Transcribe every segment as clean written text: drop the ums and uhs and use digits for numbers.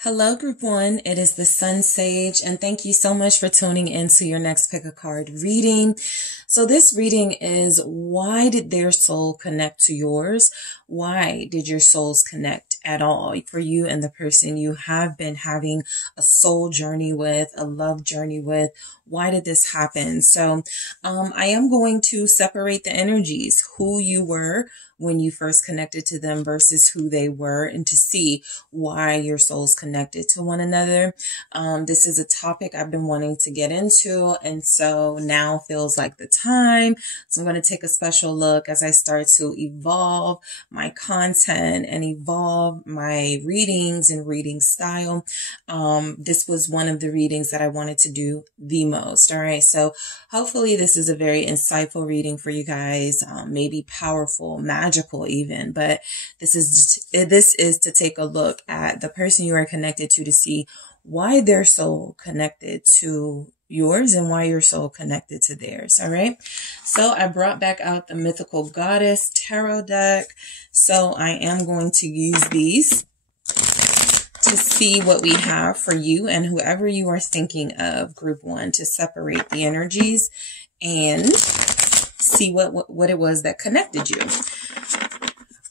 Hello, Group 1. It is the SunSage, and thank you so much for tuning in to your next Pick a Card reading. So this reading is, why did their soul connect to yours? Why did your souls connect at all for you and the person you have been having a soul journey with, a love journey with? Why did this happen? So I am going to separate the energies, who you were when you first connected to them versus who they were, and to see why your souls connected to one another. This is a topic I've been wanting to get into, and so now feels like the time. So I'm going to take a special look as I start to evolve my content and evolve my readings and reading style. This was one of the readings that I wanted to do the most. All right. So hopefully this is a very insightful reading for you guys, maybe powerful, magical even, but this is to take a look at the person you are connected to see why their soul connected to yours and why your soul connected to theirs. All right. So I brought back out the Mythical Goddess Tarot deck. So I am going to use these to see what we have for you and whoever you are thinking of, Group 1, to separate the energies and see what it was that connected you.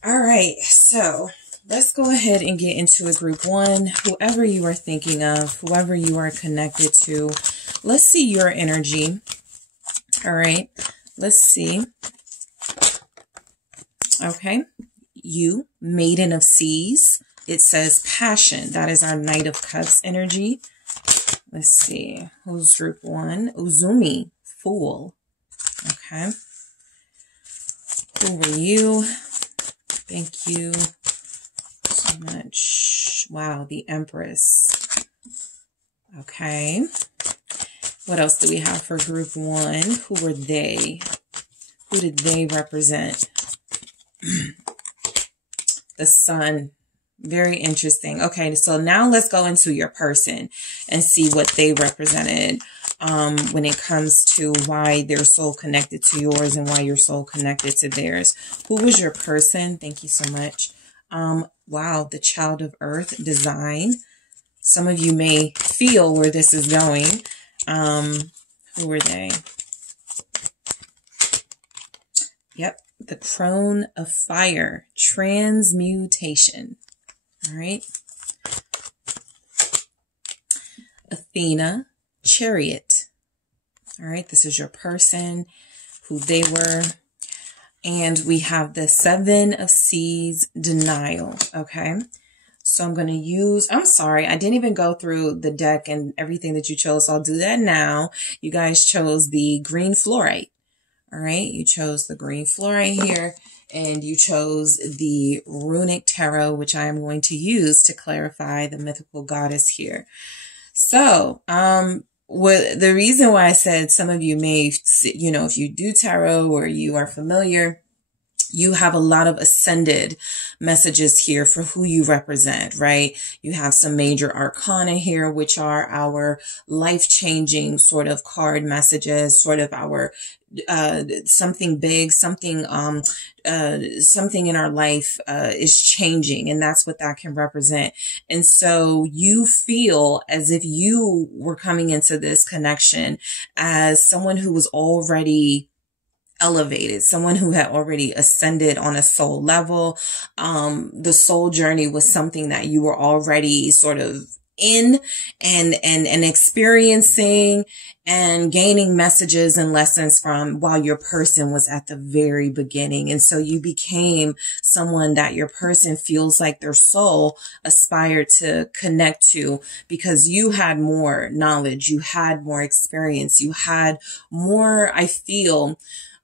All right, so let's go ahead and get into it, Group 1. Whoever you are thinking of, whoever you are connected to, let's see your energy. All right, let's see. Okay, you, Maiden of Seas. It says passion. That is our Knight of Cups energy. Let's see. Who's Group 1? Uzumi, Fool. Okay. Who were you? Thank you so much. Wow, the Empress. Okay. What else do we have for Group 1? Who were they? Who did they represent? The Sun. Very interesting. Okay, so now let's go into your person and see what they represented when it comes to why their soul connected to yours and why your soul connected to theirs. Who was your person? Thank you so much. Wow, the Child of Earth design. Some of you may feel where this is going. Who were they? Yep, the Crone of Fire, transmutation. All right. Athena, Chariot. All right. This is your person, who they were. And we have the Seven of Seas, Denial. Okay. So I'm going to use, I'm sorry, I didn't even go through the deck and everything that you chose. So I'll do that now. You guys chose the green fluorite. All right. You chose the green fluorite here. And you chose the Runic Tarot, which I am going to use to clarify the Mythical Goddess here. So, the reason why I said some of you may, if you do tarot or you are familiar, you have a lot of ascended messages here for who you represent, right? You have some major arcana here, which are our life-changing sort of card messages, sort of our something big, something in our life is changing, and that's what that can represent. And so you feel as if you were coming into this connection as someone who was already elevated, someone who had already ascended on a soul level. The soul journey was something that you were already sort of in and experiencing and gaining messages and lessons from while your person was at the very beginning. And so you became someone that your person feels like their soul aspired to connect to, because you had more knowledge, you had more experience, you had more, I feel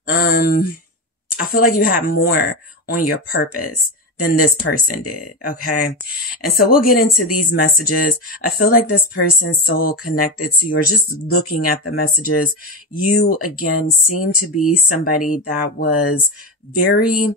like you had more on your purpose than this person did. Okay. And so we'll get into these messages. I feel like this person's soul connected to yours. Just looking at the messages, you again seem to be somebody that was very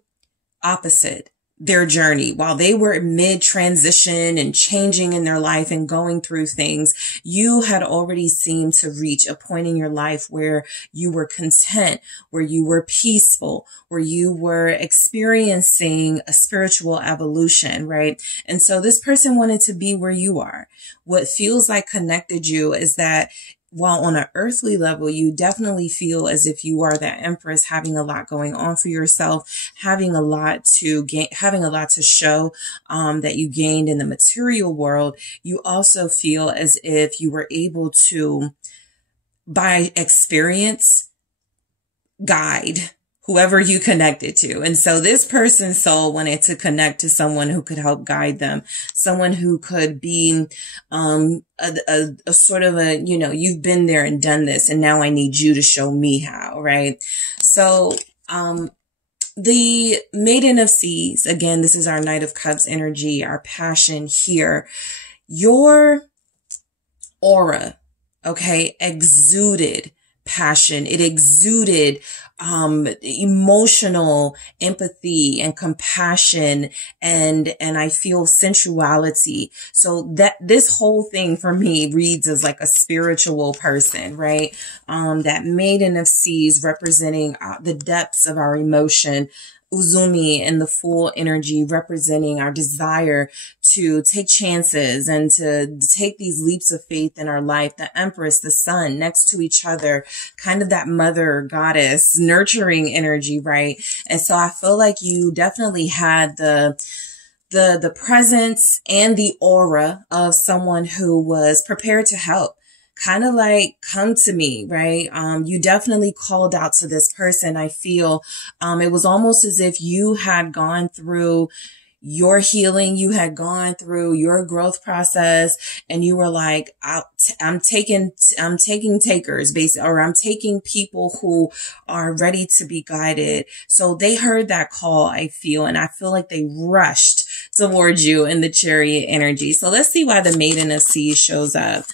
opposite their journey, while they were mid transition and changing in their life and going through things, you had already seemed to reach a point in your life where you were content, where you were peaceful, where you were experiencing a spiritual evolution, right? And so this person wanted to be where you are. What feels like connected you is that while on an earthly level, you definitely feel as if you are that empress, having a lot going on for yourself, having a lot to gain, having a lot to show, that you gained in the material world. You also feel as if you were able to, by experience, guide whoever you connected to. And so this person's soul wanted to connect to someone who could help guide them, someone who could be, a sort of a, you've been there and done this, and now I need you to show me how, right? So, the Maiden of Seas, again, this is our Knight of Cups energy, our passion here. Your aura, okay, exuded passion. It exuded emotional empathy and compassion, and I feel sensuality. So that this whole thing for me reads as like a spiritual person, right? That Maiden of Seas representing the depths of our emotion. Uzumi and the full energy representing our desire to take chances and to take these leaps of faith in our life. The Empress, the Sun next to each other, kind of that mother goddess nurturing energy, right? And so I feel like you definitely had the presence and the aura of someone who was prepared to help. Kind of like, come to me, right? You definitely called out to this person. I feel, it was almost as if you had gone through your healing, you had gone through your growth process, and you were like, I'm taking takers, basically, or I'm taking people who are ready to be guided. So they heard that call, I feel, and I feel like they rushed towards you in the Chariot energy. So let's see why the Maiden of Seas shows up.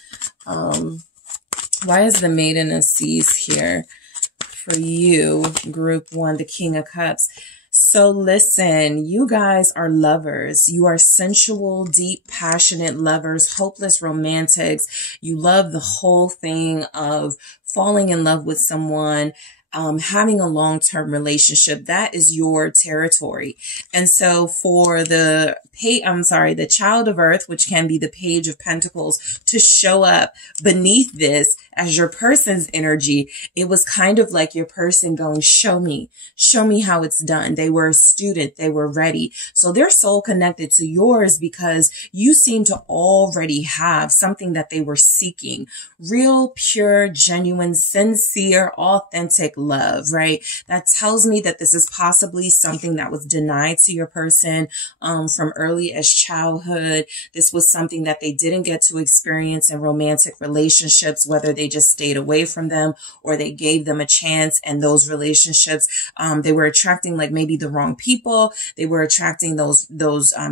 Why is the Maiden of Seas here for you, group 1, the King of Cups? So listen, you guys are lovers. You are sensual, deep, passionate lovers, hopeless romantics. You love the whole thing of falling in love with someone, having a long-term relationship. That is your territory. And so for the Child of Earth, which can be the Page of Pentacles, to show up beneath this as your person's energy, it was kind of like your person going, show me how it's done. They were a student. They were ready. So their soul connected to yours because you seem to already have something that they were seeking. Real, pure, genuine, sincere, authentic love, right? That tells me that this is possibly something that was denied to your person, from early as childhood. This was something that they didn't get to experience in romantic relationships, whether they just stayed away from them or they gave them a chance, and those relationships, they were attracting like maybe the wrong people. They were attracting those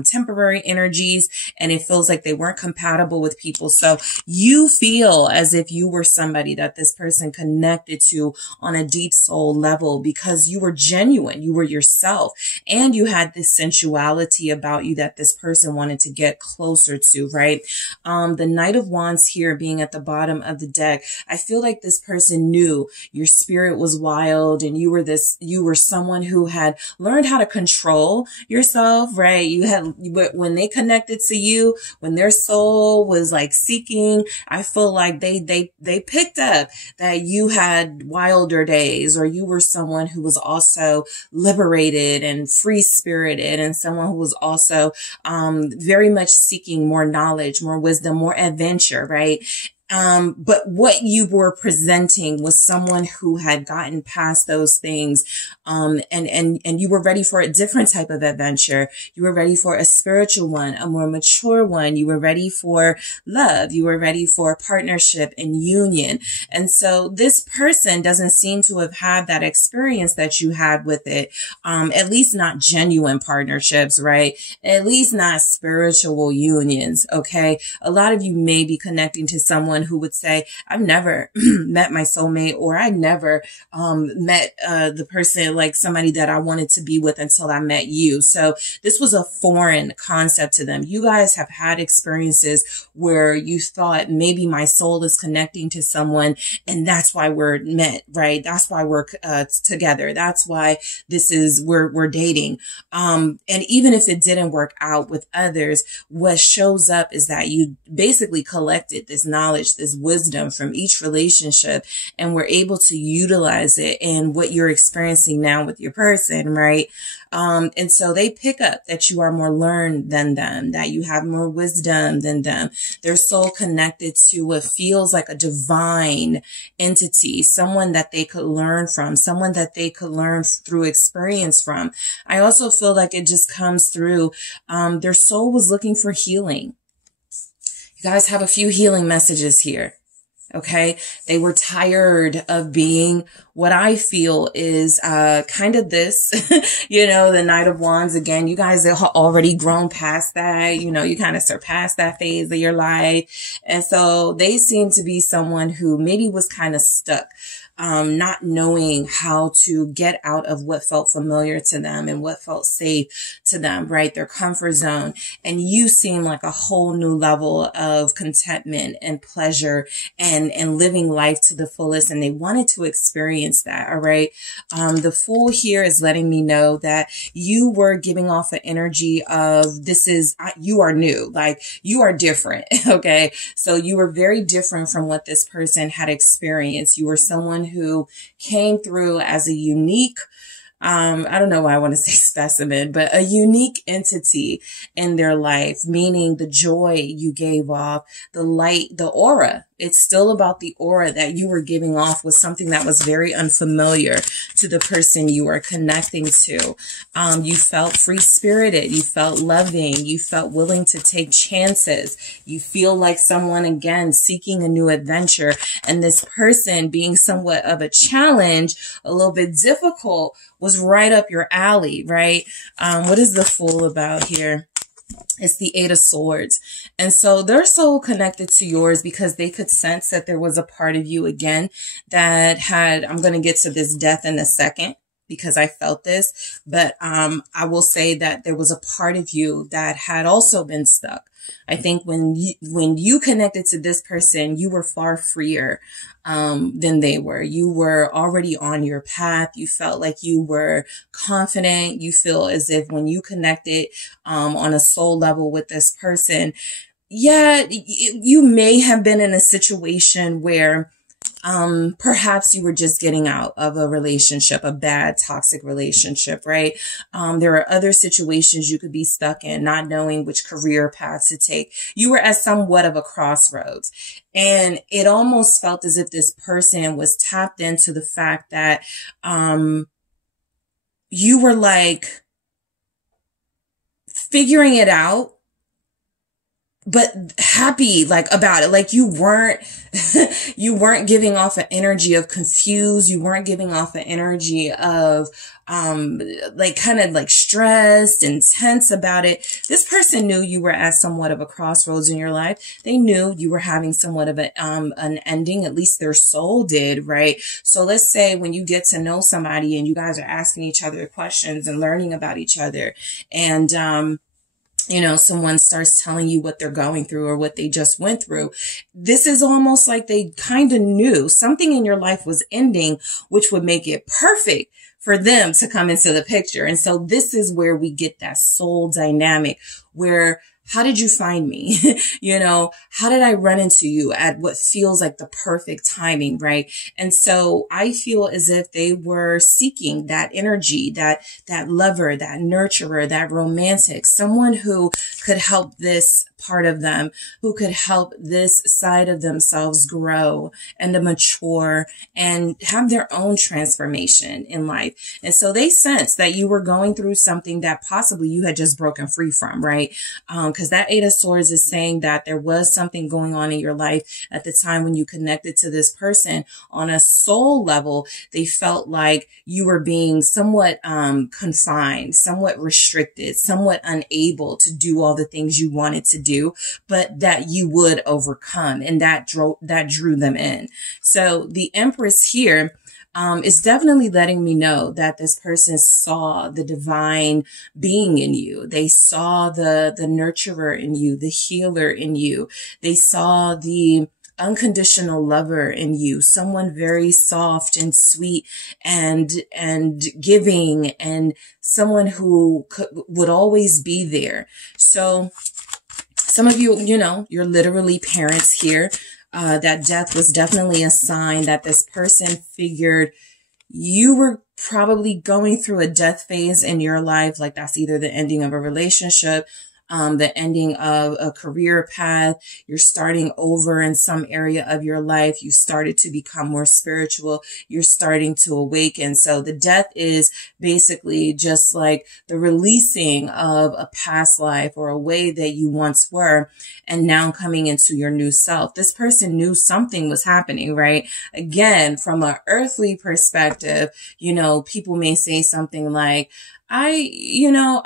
temporary energies, and it feels like they weren't compatible with people. So you feel as if you were somebody that this person connected to on a deep soul level because you were genuine, you were yourself, and you had this sensuality about you that this person wanted to get closer to, right? The Knight of Wands here being at the bottom of the deck, I feel like this person knew your spirit was wild, and you were someone who had learned how to control yourself, right? You had, when they connected to you, when their soul was like seeking, I feel like they picked up that you had wilder days, or you were someone who was also liberated and free spirited, and someone who was also very much seeking more knowledge, more wisdom, more adventure, right? But what you were presenting was someone who had gotten past those things, and you were ready for a different type of adventure. You were ready for a spiritual one, a more mature one. You were ready for love. You were ready for partnership and union. And so this person doesn't seem to have had that experience that you had with it. At least not genuine partnerships, right? At least not spiritual unions. Okay. A lot of you may be connecting to someone someone who would say, I've never met my soulmate, or I never met the person, like somebody that I wanted to be with until I met you. So this was a foreign concept to them. You guys have had experiences where you thought maybe my soul is connecting to someone and that's why we're met, right? That's why we're together. That's why we're dating. And even if it didn't work out with others, what shows up is that you basically collected this knowledge, this wisdom from each relationship, and were able to utilize it in what you're experiencing now with your person, right? And so they pick up that you are more learned than them, that you have more wisdom than them. They're so connected to what feels like a divine entity, someone that they could learn from, someone that they could learn through experience from. I also feel like it just comes through, their soul was looking for healing. You guys have a few healing messages here. Okay. They were tired of being what I feel is, kind of this, the Knight of Wands. Again, you guys have already grown past that, you kind of surpassed that phase of your life. And so they seem to be someone who maybe was kind of stuck, not knowing how to get out of what felt familiar to them and what felt safe to them, right? Their comfort zone. And you seem like a whole new level of contentment and pleasure and living life to the fullest. And they wanted to experience that. All right. The Fool here is letting me know that you were giving off an energy of you are new, like you are different. Okay. So you were very different from what this person had experienced. You were someone who came through as a unique, I don't know why I want to say specimen, but a unique entity in their life, meaning the joy you gave off, the light, the aura. It's still about the aura that you were giving off was something that was very unfamiliar to the person you are connecting to. You felt free-spirited. You felt loving. You felt willing to take chances. You feel like someone, again, seeking a new adventure. And this person being somewhat of a challenge, a little bit difficult, was right up your alley, right? What is the Fool about here? It's the Eight of Swords. And so they're so connected to yours because they could sense that there was a part of you, again, that had, I'm going to get to this death in a second because I felt this, but I will say that there was a part of you that had also been stuck. I think when you connected to this person, you were far freer than they were. You were already on your path. You felt like you were confident. You feel as if when you connected on a soul level with this person, yeah, you may have been in a situation where perhaps you were just getting out of a relationship, a bad toxic relationship, right? There are other situations you could be stuck in, not knowing which career path to take. You were at somewhat of a crossroads, and it almost felt as if this person was tapped into the fact that, you were like figuring it out, but happy about it. Like you weren't giving off an energy of confused. You weren't giving off an energy of, kind of stressed and tense about it. This person knew you were at somewhat of a crossroads in your life. They knew you were having somewhat of an ending. At least their soul did, right? So let's say when you get to know somebody and you guys are asking each other questions and learning about each other, and, someone starts telling you what they're going through or what they just went through. This is almost like they kind of knew something in your life was ending, which would make it perfect for them to come into the picture. And so this is where we get that soul dynamic where, how did you find me? How did I run into you at what feels like the perfect timing, right? And so I feel as if they were seeking that energy, that lover, that nurturer, that romantic, someone who could help this part of them, who could help this side of themselves grow and to mature and have their own transformation in life. And so they sensed that you were going through something that possibly you had just broken free from, right? because that Eight of Swords is saying that there was something going on in your life at the time when you connected to this person. On a soul level, they felt like you were being somewhat confined, somewhat restricted, somewhat unable to do all the things you wanted to do, but that you would overcome, and that drew them in. So the Empress here is definitely letting me know that this person saw the divine being in you. They saw the nurturer in you, the healer in you. They saw the unconditional lover in you, someone very soft and sweet and giving, and someone who would always be there. So some of you, you're literally parents here. That death was definitely a sign that this person figured you were probably going through a death phase in your life. Like that's either the ending of a relationship, the ending of a career path. You're starting over in some area of your life. You started to become more spiritual. You're starting to awaken. So the death is basically just like the releasing of a past life or a way that you once were, and now coming into your new self. This person knew something was happening, right? Again, from an earthly perspective, people may say something like, I don't know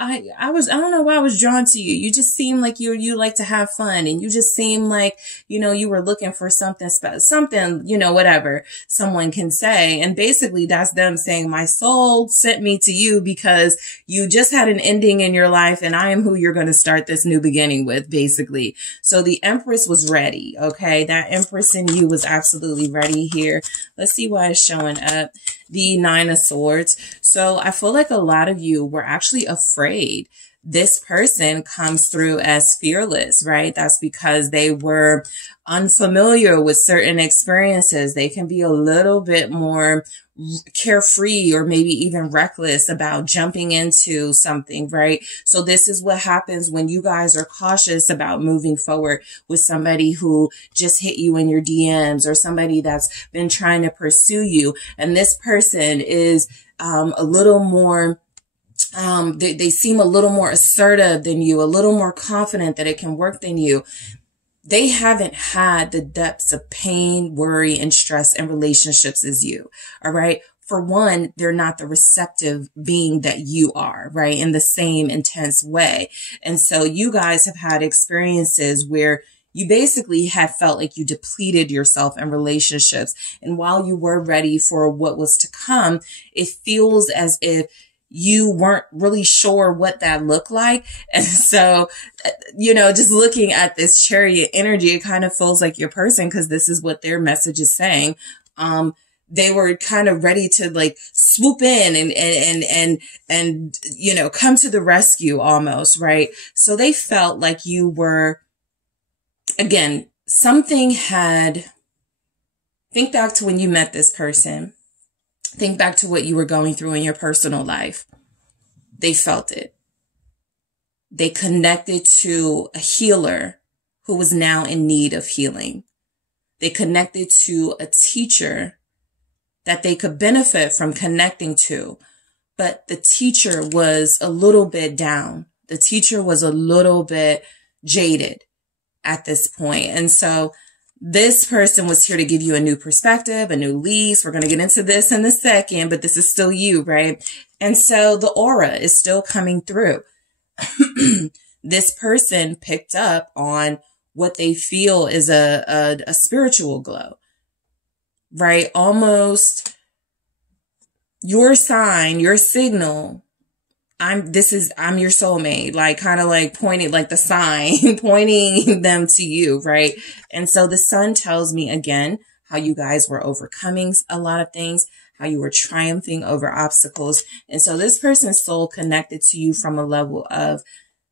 why I was drawn to you. You just seem like you like to have fun, and you just seem like, you were looking for something special, something, whatever someone can say. And basically that's them saying, my soul sent me to you because you just had an ending in your life, and I am who you're going to start this new beginning with, basically. So the Empress was ready. Okay. That Empress in you was absolutely ready here. Let's see why it's showing up. The Nine of Swords. So I feel like a lot of you were actually afraid. This person comes through as fearless, right? That's because they were unfamiliar with certain experiences. They can be a little bit more carefree or maybe even reckless about jumping into something, right? So this is what happens when you guys are cautious about moving forward with somebody who just hit you in your DMs, or somebody that's been trying to pursue you. And this person is a little more they seem a little more assertive than you, a little more confident that it can work than you. They haven't had the depths of pain, worry, and stress in relationships as you. All right. For one, they're not the receptive being that you are, right? In the same intense way. And so you guys have had experiences where you basically have felt like you depleted yourself in relationships. And while you were ready for what was to come, it feels as if you weren't really sure what that looked like. And so, just looking at this Chariot energy, it kind of feels like your person, because this is what their message is saying. They were kind of ready to like swoop in and come to the rescue almost, right? So they felt like you were, again, think back to when you met this person. Think back to what you were going through in your personal life. They felt it. They connected to a healer who was now in need of healing. They connected to a teacher that they could benefit from connecting to, but the teacher was a little bit down. The teacher was a little bit jaded at this point. And so this person was here to give you a new perspective, a new lease. We're going to get into this in a second, but this is still you, right? And so the aura is still coming through. This person picked up on what they feel is a spiritual glow, right? Almost your sign, your signal. I'm your soulmate, like kind of like pointing, like the sign, pointing them to you, right? And so the Sun tells me again how you guys were overcoming a lot of things, how you were triumphing over obstacles. And so this person's soul connected to you from a level of,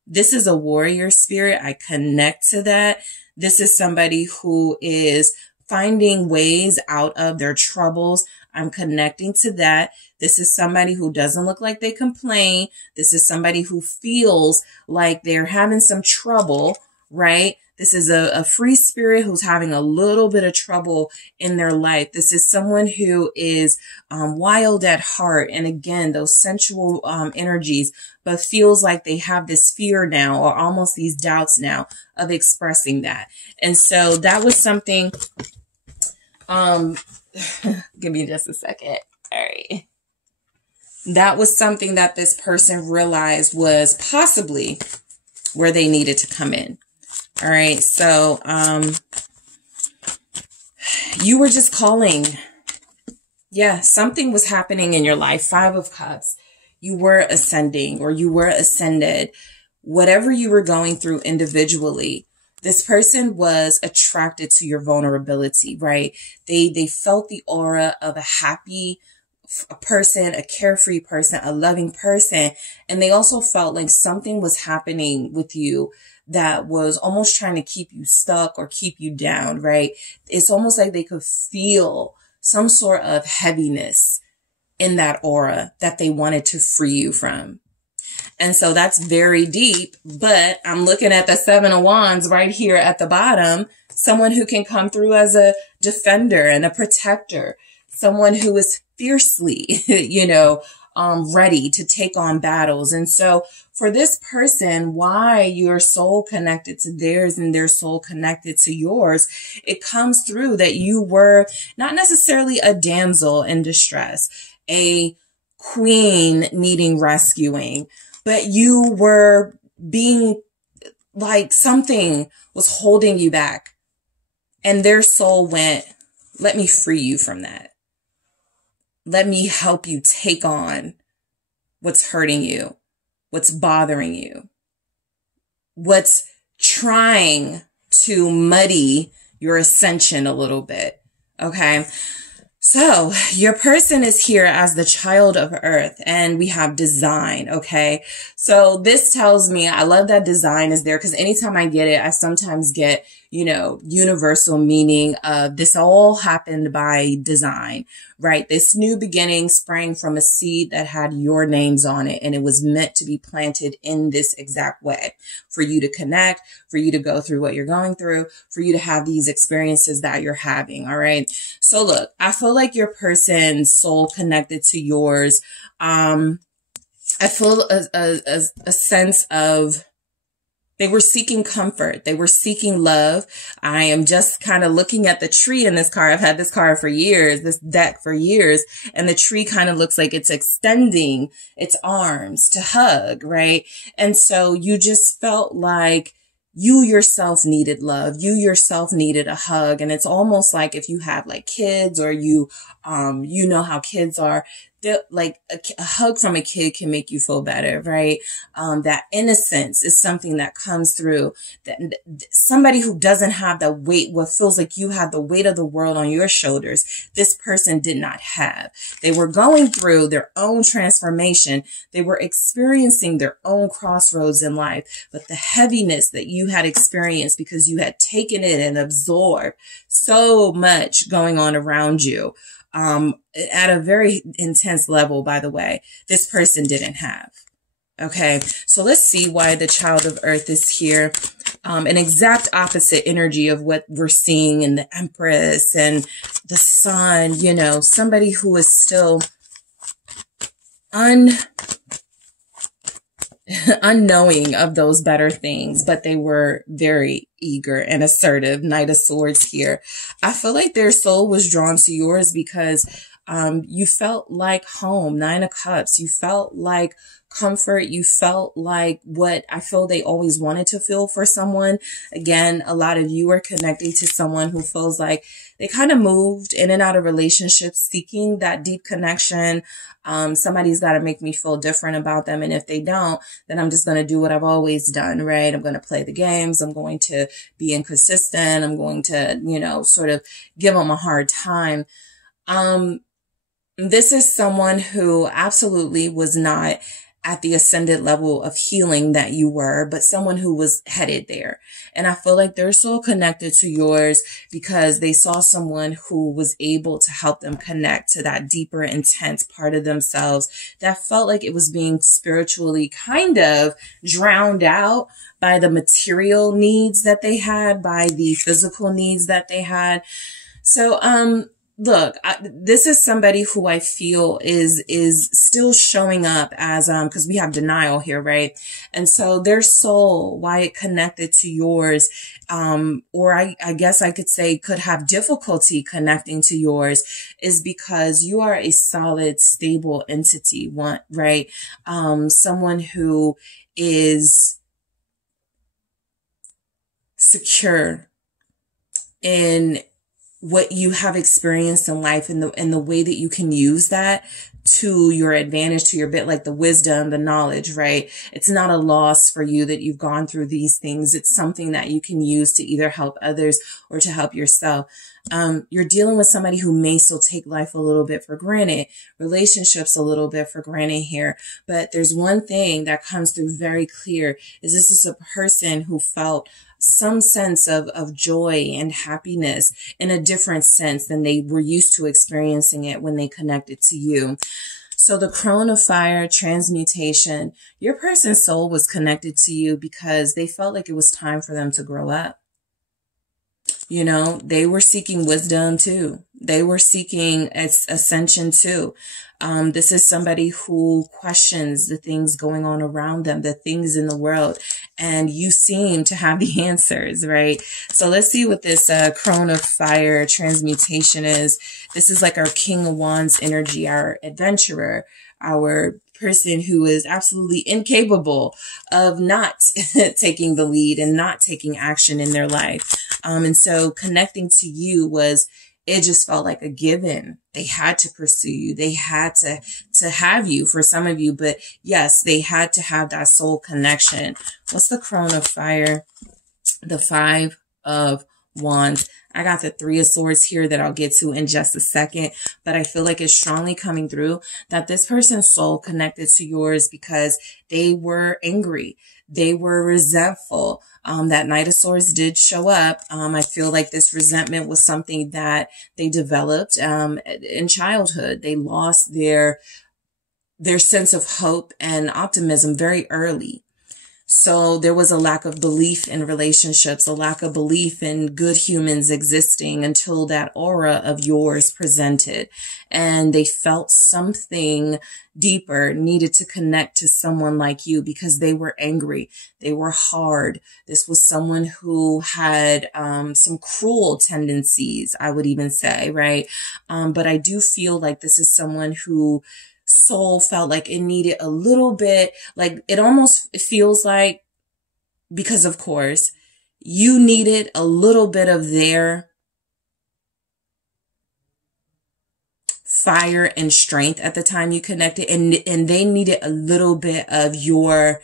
this is a warrior spirit. I connect to that. This is somebody who is finding ways out of their troubles. I'm connecting to that. This is somebody who doesn't look like they complain. This is somebody who feels like they're having some trouble, right? This is a free spirit who's having a little bit of trouble in their life. This is someone who is wild at heart. And again, those sensual energies, but feels like they have this fear now, or almost these doubts now of expressing that. And so that was something, give me just a second. All right. That was something that this person realized was possibly where they needed to come in. All right. So, you were just calling. Yeah. Something was happening in your life. 5 of Cups. You were ascending, or you were ascended. Whatever you were going through individually, this person was attracted to your vulnerability, right? They felt the aura of a happy person, a carefree person, a loving person. And they also felt like something was happening with you that was almost trying to keep you stuck or keep you down, right? It's almost like they could feel some sort of heaviness in that aura that they wanted to free you from. And so that's very deep, but I'm looking at the 7 of Wands right here at the bottom. Someone who can come through as a defender and a protector. Someone who is fiercely, ready to take on battles. And so for this person, why your soul connected to theirs and their soul connected to yours, it comes through that you were not necessarily a damsel in distress, a queen needing rescuing, but you were being like something was holding you back. And their soul went, let me free you from that. Let me help you take on what's hurting you, what's bothering you, what's trying to muddy your ascension a little bit. Okay. So your person is here as the child of earth, and we have design. Okay. So this tells me, I love that design is there, because anytime I get it, I sometimes get, universal meaning of this all happened by design, right? This new beginning sprang from a seed that had your names on it, and it was meant to be planted in this exact way for you to connect, for you to go through what you're going through, for you to have these experiences that you're having. All right. So look, I feel like your person's soul connected to yours. I feel a sense of, they were seeking comfort. They were seeking love. I am just kind of looking at the tree in this card. I've had this card for years, this deck for years, and the tree kind of looks like it's extending its arms to hug, right? And so you just felt like you yourself needed love. You yourself needed a hug. And it's almost like if you have like kids, or you know how kids are, like a hug from a kid can make you feel better, right? That innocence is something that comes through, that somebody who doesn't have the weight, what feels like you have the weight of the world on your shoulders, this person did not have. They were going through their own transformation. They were experiencing their own crossroads in life, but the heaviness that you had experienced because you had taken it and absorbed so much going on around you, at a very intense level, by the way, this person didn't have. Okay. So let's see why the child of earth is here. An exact opposite energy of what we're seeing in the Empress and the Sun, somebody who is still unknowing of those better things, but they were very eager and assertive. Knight of Swords here. I feel like their soul was drawn to yours because you felt like home. 9 of Cups. You felt like comfort. You felt like what I feel they always wanted to feel for someone. Again, a lot of you are connecting to someone who feels like they kind of moved in and out of relationships, seeking that deep connection. Somebody's got to make me feel different about them. And if they don't, then I'm just going to do what I've always done, right? I'm going to play the games. I'm going to be inconsistent. I'm going to, sort of give them a hard time. This is someone who absolutely was not at the ascended level of healing that you were, but someone who was headed there. And I feel like they're so connected to yours because they saw someone who was able to help them connect to that deeper, intense part of themselves that felt like it was being spiritually kind of drowned out by the material needs that they had, by the physical needs that they had. So, look, this is somebody who I feel is still showing up as, cause we have denial here, right? And so their soul, why it connected to yours, or I guess I could say could have difficulty connecting to yours, is because you are a solid, stable entity, right? Someone who is secure in what you have experienced in life, and the way that you can use that to your advantage, to your bit, like the wisdom, the knowledge, right? It's not a loss for you that you've gone through these things. It's something that you can use to either help others or to help yourself. You're dealing with somebody who may still take life a little bit for granted, relationships a little bit for granted here. But there's one thing that comes through very clear, is this is a person who felt some sense of joy and happiness in a different sense than they were used to experiencing it when they connected to you. So the Crone of Fire, transmutation, your person's soul was connected to you because they felt like it was time for them to grow up. You know, they were seeking wisdom too. They were seeking ascension too. This is somebody who questions the things going on around them, the things in the world, and you seem to have the answers, right? So let's see what this Crone of Fire transmutation is. This is like our King of Wands energy, our adventurer, our person who is absolutely incapable of not taking the lead and not taking action in their life. And so connecting to you it just felt like a given. They had to pursue you. They had to have you for some of you, but yes, they had to have that soul connection. What's the Crone of Fire? The Five of Wands. I got the Three of Swords here that I'll get to in just a second, but I feel like it's strongly coming through that this person's soul connected to yours because they were angry. They were resentful. That Knight of Swords did show up. I feel like this resentment was something that they developed, in childhood. They lost their sense of hope and optimism very early. So there was a lack of belief in relationships, a lack of belief in good humans existing until that aura of yours presented. And they felt something deeper needed to connect to someone like you because they were angry. They were hard. This was someone who had some cruel tendencies, I would even say, right? But I do feel like this is someone who soul felt like it needed a little bit, like it feels like, because of course you needed a little bit of their fire and strength at the time you connected, and they needed a little bit of your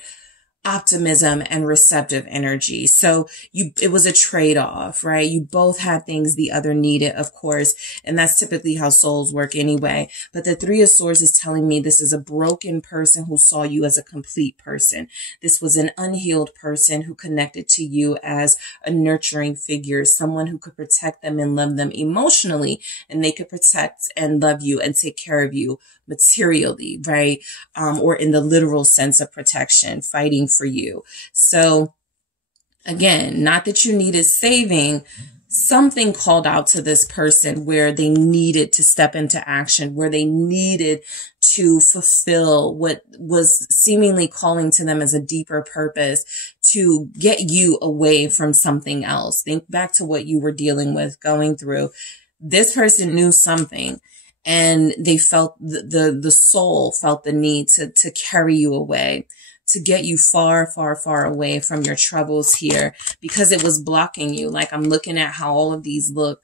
optimism and receptive energy. So it was a trade-off, right? You both had things the other needed, of course, and that's typically how souls work anyway. But the Three of Swords is telling me this is a broken person who saw you as a complete person. This was an unhealed person who connected to you as a nurturing figure, someone who could protect them and love them emotionally, and they could protect and love you and take care of you materially, right? Or in the literal sense of protection, fighting for you. So again, not that you needed saving, something called out to this person where they needed to step into action, where they needed to fulfill what was seemingly calling to them as a deeper purpose to get you away from something else. Think back to what you were dealing with, going through. This person knew something, and they felt the soul felt the need to carry you away, to get you far, far, far away from your troubles here, because it was blocking you. Like, I'm looking at how all of these look,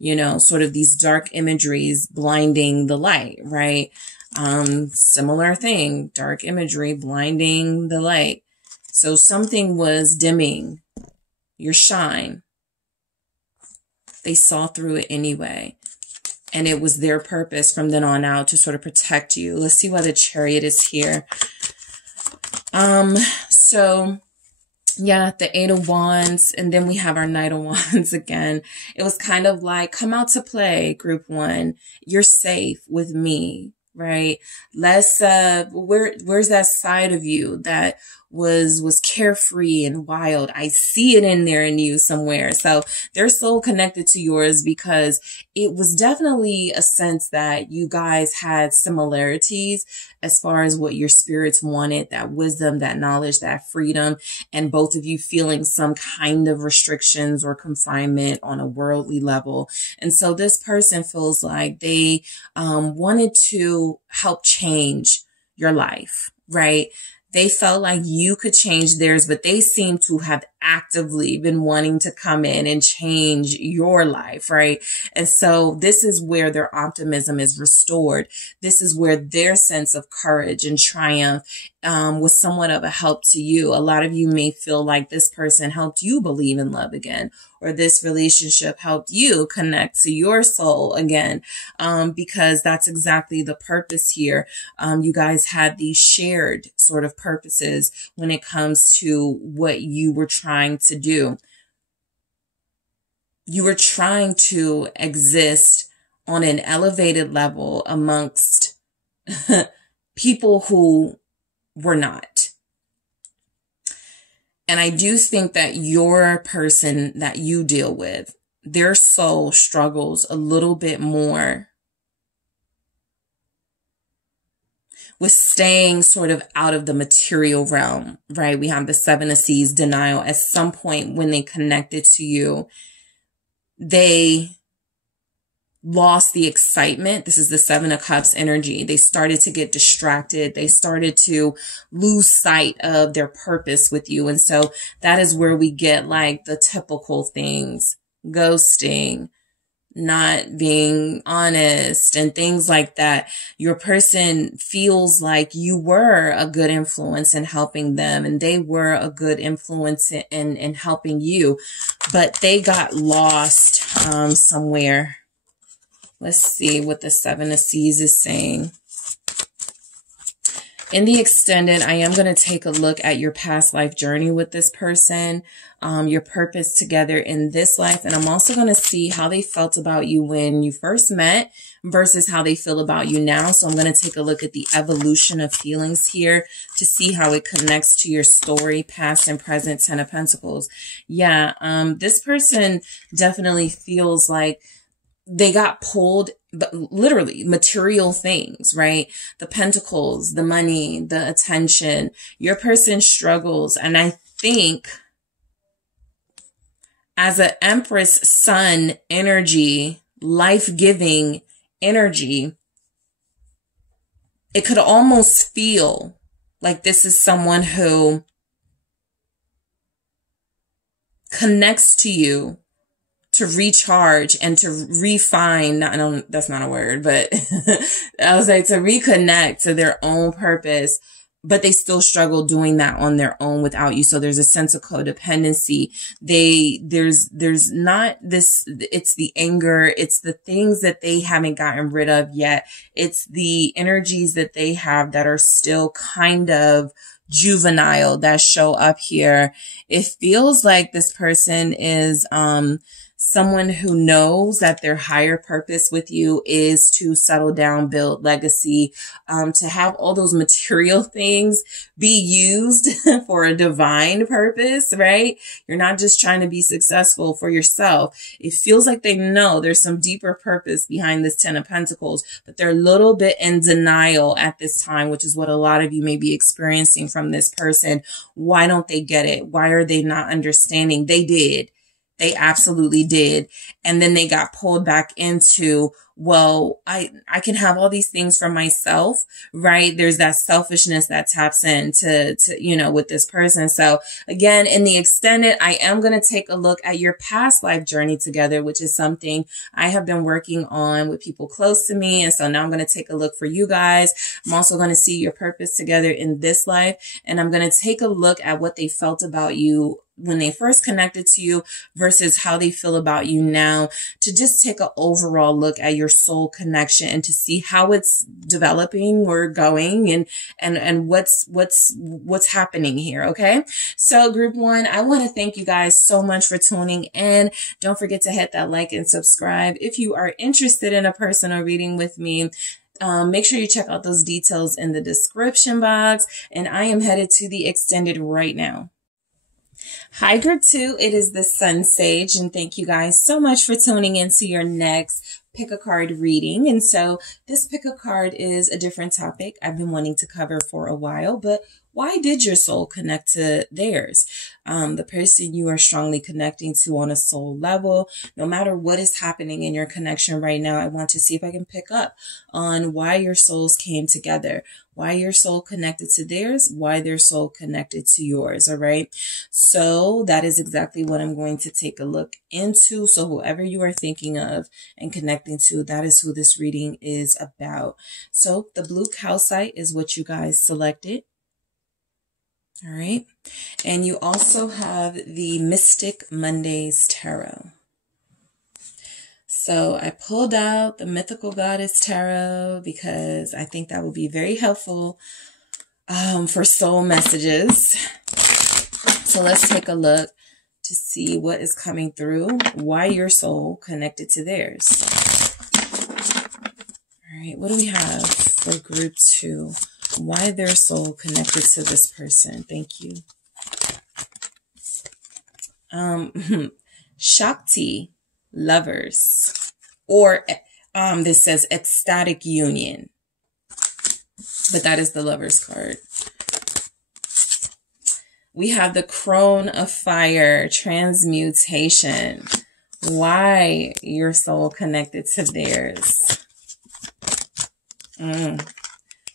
you know, sort of these dark imageries blinding the light, right? Similar thing, dark imagery blinding the light. So something was dimming your shine. They saw through it anyway. And it was their purpose from then on out to sort of protect you. Let's see why the Chariot is here. So yeah, the Eight of Wands, and then we have our Knight of Wands again. It was kind of like, come out to play, group one. You're safe with me, right? Let's, where's that side of you that was carefree and wild. I see it in there in you somewhere. So their soul connected to yours because it was definitely a sense that you guys had similarities as far as what your spirits wanted, that wisdom, that knowledge, that freedom, and both of you feeling some kind of restrictions or confinement on a worldly level. And so this person feels like they wanted to help change your life, right? They felt like you could change theirs, but they seem to have actively been wanting to come in and change your life, right? And so this is where their optimism is restored. This is where their sense of courage and triumph was somewhat of a help to you. A lot of you may feel like this person helped you believe in love again, or this relationship helped you connect to your soul again, because that's exactly the purpose here. You guys had these shared sort of purposes when it comes to what you were trying to do. You were trying to exist on an elevated level amongst people who were not. And I do think that your person that you deal with, their soul struggles a little bit more with staying sort of out of the material realm, right? We have the Seven of Seas, denial. At some point when they connected to you, they lost the excitement. This is the Seven of Cups energy. They started to get distracted. They started to lose sight of their purpose with you. And so that is where we get like the typical things, ghosting, not being honest, and things like that. Your person feels like you were a good influence in helping them, and they were a good influence in helping you, but they got lost somewhere. Let's see what the Seven of Seas is saying. In the extended, I am going to take a look at your past life journey with this person, your purpose together in this life. And I'm also going to see how they felt about you when you first met versus how they feel about you now. So I'm going to take a look at the evolution of feelings here to see how it connects to your story, past and present. Ten of Pentacles. Yeah, this person definitely feels like they got pulled, but literally material things, right? The pentacles, the money, the attention. Your person struggles. And I think as an Empress Sun energy, life-giving energy, it could almost feel like this is someone who connects to you to recharge and to refine. I don't, that's not a word, but I was like to reconnect to their own purpose, but they still struggle doing that on their own without you. So there's a sense of codependency. There's not this, it's the anger. It's the things that they haven't gotten rid of yet. It's the energies that they have that are still kind of juvenile that show up here. It feels like this person is, someone who knows that their higher purpose with you is to settle down, build legacy, to have all those material things be used for a divine purpose, right? You're not just trying to be successful for yourself. It feels like they know there's some deeper purpose behind this Ten of Pentacles, but they're a little bit in denial at this time, which is what a lot of you may be experiencing from this person. Why don't they get it? Why are they not understanding? They did. They absolutely did. And then they got pulled back into, well, I can have all these things for myself, right? There's that selfishness that taps into, with this person. So again, in the extended, I am going to take a look at your past life journey together, which is something I have been working on with people close to me. And so now I'm going to take a look for you guys. I'm also going to see your purpose together in this life. And I'm going to take a look at what they felt about you when they first connected to you versus how they feel about you now, to just take an overall look at your soul connection and to see how it's developing or going and what's happening here. Okay. So group one, I want to thank you guys so much for tuning in. Don't forget to hit that like and subscribe. If you are interested in a personal reading with me, Make sure you check out those details in the description box. And I am headed to the extended right now. Hi, Group 2. It is the SunSage, and thank you guys so much for tuning in to your next pick a card reading. And so this pick a card is a different topic I've been wanting to cover for a while, but why did your soul connect to theirs? The person you are strongly connecting to on a soul level, no matter what is happening in your connection right now, I want to see if I can pick up on why your souls came together, why your soul connected to theirs, why their soul connected to yours. All right. So that is exactly what I'm going to take a look into. So whoever you are thinking of and connecting to, that is who this reading is about. So the blue calcite is what you guys selected. All right. And you also have the Mystic Mondays Tarot. So I pulled out the Mythical Goddess Tarot because I think that will be very helpful for soul messages. So let's take a look to see what is coming through, why your soul connected to theirs. All right. What do we have for Group 2? Why their soul connected to this person. Thank you. Shakti, lovers, or this says ecstatic union, but that is the lovers card. We have the crone of fire, transmutation. Why your soul connected to theirs.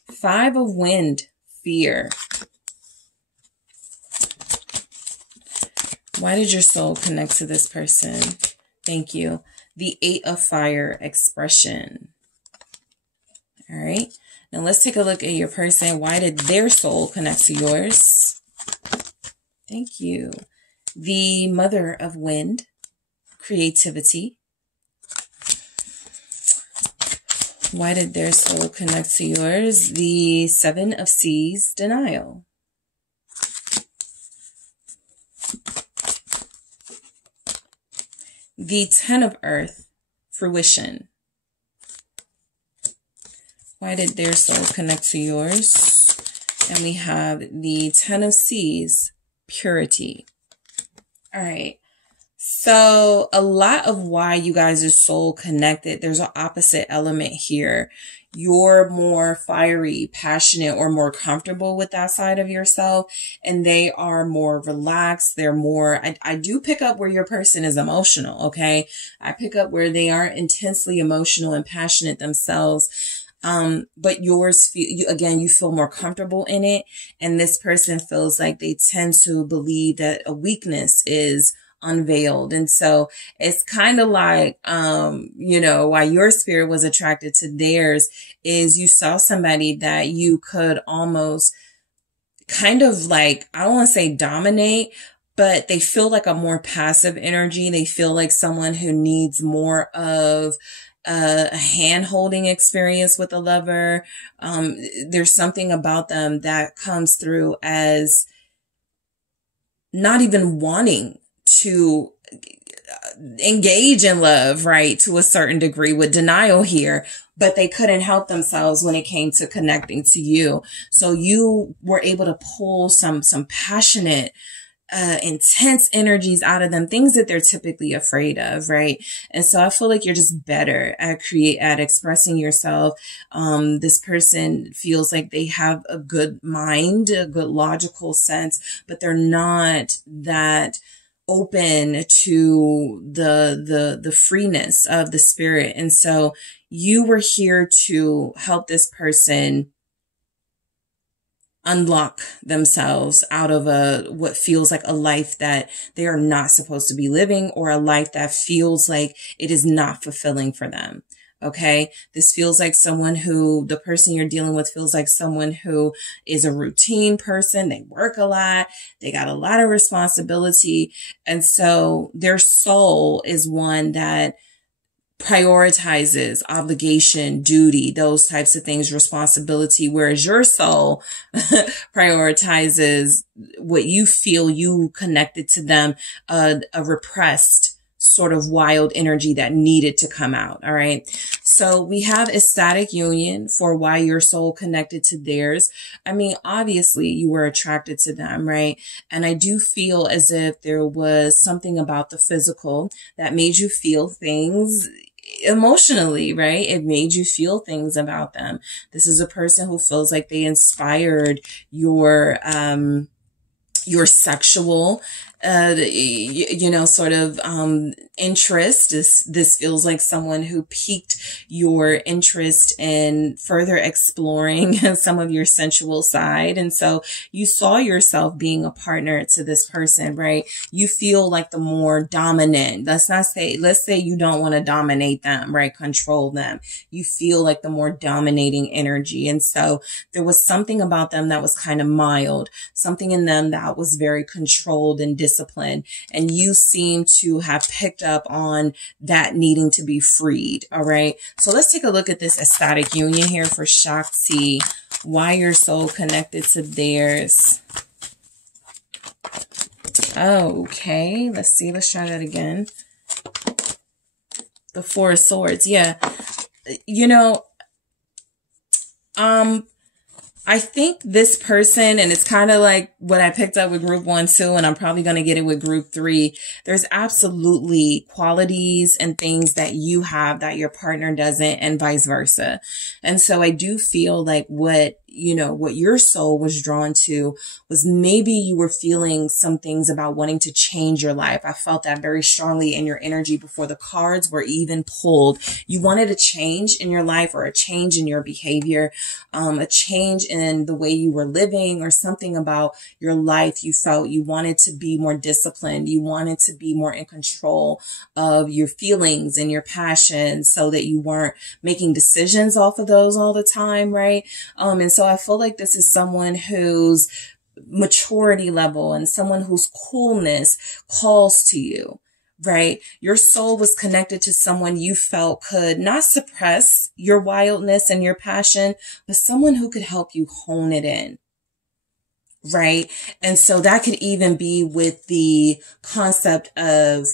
Five of wind, fear. Why did your soul connect to this person? Thank you. The Eight of Fire, expression. All right. Now let's take a look at your person. Why did their soul connect to yours? Thank you. The Mother of Wind, creativity. Why did their soul connect to yours? The Seven of Seas, denial. The Ten of Earth, fruition. Why did their soul connect to yours? And we have the Ten of Seas, purity. All right. So a lot of why you guys are soul connected, there's an opposite element here. You're more fiery, passionate, or more comfortable with that side of yourself. And they are more relaxed. They're more, I do pick up where your person is emotional. Okay. I pick up where they are intensely emotional and passionate themselves. But yours, again, you feel more comfortable in it. And this person feels like they tend to believe that a weakness is unveiled. And so it's kind of like, why your spirit was attracted to theirs is you saw somebody that you could almost kind of like, I don't want to say dominate, but they feel like a more passive energy. They feel like someone who needs more of a hand-holding experience with a lover. There's something about them that comes through as not even wanting to engage in love, right? To a certain degree with denial here, but they couldn't help themselves when it came to connecting to you. So you were able to pull some passionate, intense energies out of them, things that they're typically afraid of, right? And so I feel like you're just better at expressing yourself. This person feels like they have a good mind, a good logical sense, but they're not that open to the freeness of the spirit. And so you were here to help this person unlock themselves out of what feels like a life that they are not supposed to be living, or a life that feels like it is not fulfilling for them. Okay. This feels like the person you're dealing with feels like someone who is a routine person. They work a lot. They got a lot of responsibility. And so their soul is one that prioritizes obligation, duty, those types of things, responsibility, whereas your soul prioritizes what you feel you connected to them, a repressed sort of wild energy that needed to come out. All right. So we have ecstatic union for why your soul connected to theirs. I mean, obviously you were attracted to them, right? And I do feel as if there was something about the physical that made you feel things emotionally, right? It made you feel things about them. This is a person who feels like they inspired your sexual, sort of, interest. This feels like someone who piqued your interest in further exploring some of your sensual side. And so you saw yourself being a partner to this person, right? You feel like the more dominant, let's say you don't want to dominate them, right? Control them. You feel like the more dominating energy. And so there was something about them that was kind of mild, something in them that was very controlled and disciplined. And you seem to have picked up on that needing to be freed. All right. So let's take a look at this ecstatic union here for Shakti. Why your soul connected to theirs. Okay. Let's see. Let's try that again. The Four of Swords. Yeah. I think this person, and it's kind of like what I picked up with group 1 too, and I'm probably going to get it with group 3. There's absolutely qualities and things that you have that your partner doesn't, and vice versa. And so I do feel like what your soul was drawn to was maybe you were feeling some things about wanting to change your life. I felt that very strongly in your energy before the cards were even pulled. You wanted a change in your life, or a change in your behavior, a change in the way you were living, or something about your life. You felt you wanted to be more disciplined. You wanted to be more in control of your feelings and your passions so that you weren't making decisions off of those all the time, right? And so I feel like this is someone whose maturity level and someone whose coolness calls to you, right? Your soul was connected to someone you felt could not suppress your wildness and your passion, but someone who could help you hone it in. Right. And so that could even be with the concept of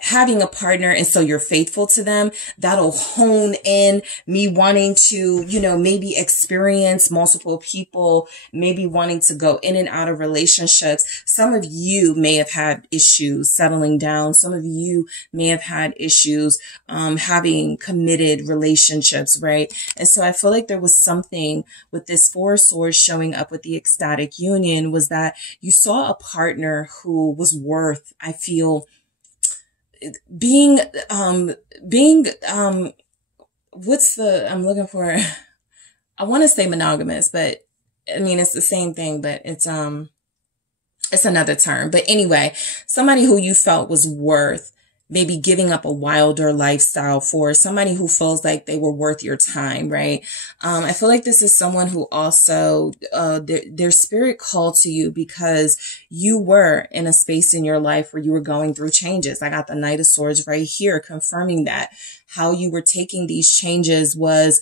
having a partner, and so you're faithful to them. That'll hone in me wanting to, maybe experience multiple people, maybe wanting to go in and out of relationships. Some of you may have had issues settling down. Some of you may have had issues having committed relationships, right? And so I feel like there was something with this Four of Swords showing up with the ecstatic union, was that you saw a partner who was worth, I feel, I'm looking for, I want to say monogamous, but I mean, it's the same thing, but it's another term. But anyway, somebody who you felt was worth maybe giving up a wilder lifestyle for, somebody who feels like they were worth your time, right? I feel like this is someone who also, their spirit called to you because you were in a space in your life where you were going through changes. I got the Knight of Swords right here confirming that. How you were taking these changes was,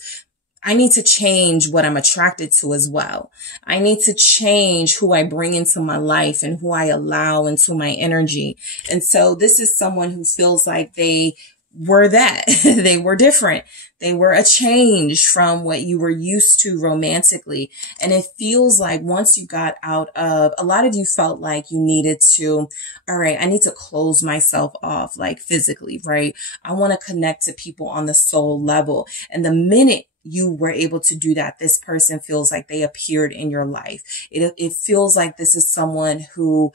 I need to change what I'm attracted to as well. I need to change who I bring into my life and who I allow into my energy. And so this is someone who feels like they were that. They were different. They were a change from what you were used to romantically. And it feels like once you got out of, a lot of you felt like you needed to, all right, I need to close myself off, like physically, right? I want to connect to people on the soul level. And the minute you were able to do that, this person feels like they appeared in your life. It feels like this is someone who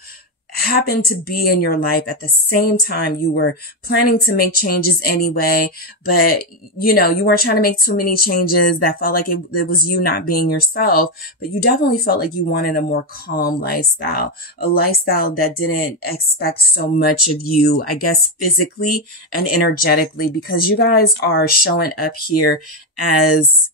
happened to be in your life at the same time you were planning to make changes anyway, but you weren't trying to make too many changes that felt like it was you not being yourself, but you definitely felt like you wanted a more calm lifestyle, a lifestyle that didn't expect so much of you, I guess, physically and energetically, because you guys are showing up here as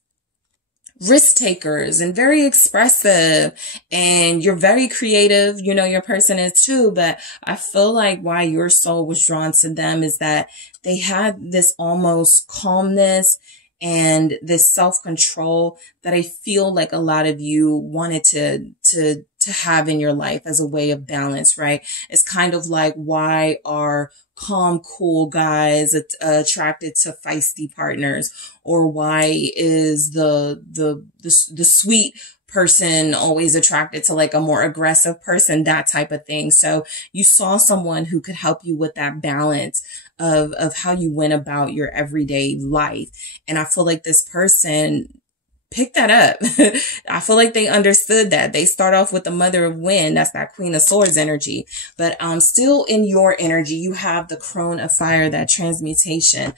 risk takers and very expressive, and you're very creative. Your person is too, but I feel like why your soul was drawn to them is that they had this almost calmness and this self-control that I feel like a lot of you wanted to have in your life as a way of balance, right? It's kind of like, why are calm, cool guys attracted to feisty partners? Or why is the sweet person always attracted to like a more aggressive person, that type of thing. So you saw someone who could help you with that balance of how you went about your everyday life. And I feel like this person picked that up. I feel like they understood that. They start off with the Mother of Wind. That's that Queen of Swords energy. But still in your energy, you have the Crone of Fire, that transmutation.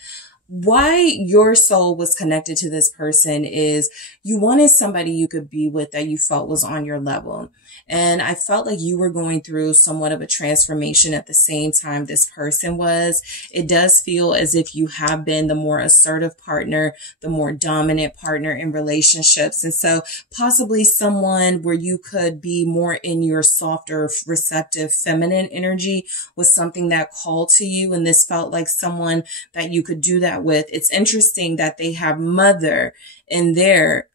Why your soul was connected to this person is you wanted somebody you could be with that you felt was on your level. And I felt like you were going through somewhat of a transformation at the same time this person was. It does feel as if you have been the more assertive partner, the more dominant partner in relationships. And so possibly someone where you could be more in your softer, receptive, feminine energy was something that called to you. And this felt like someone that you could do that with. It's interesting that they have Mother in their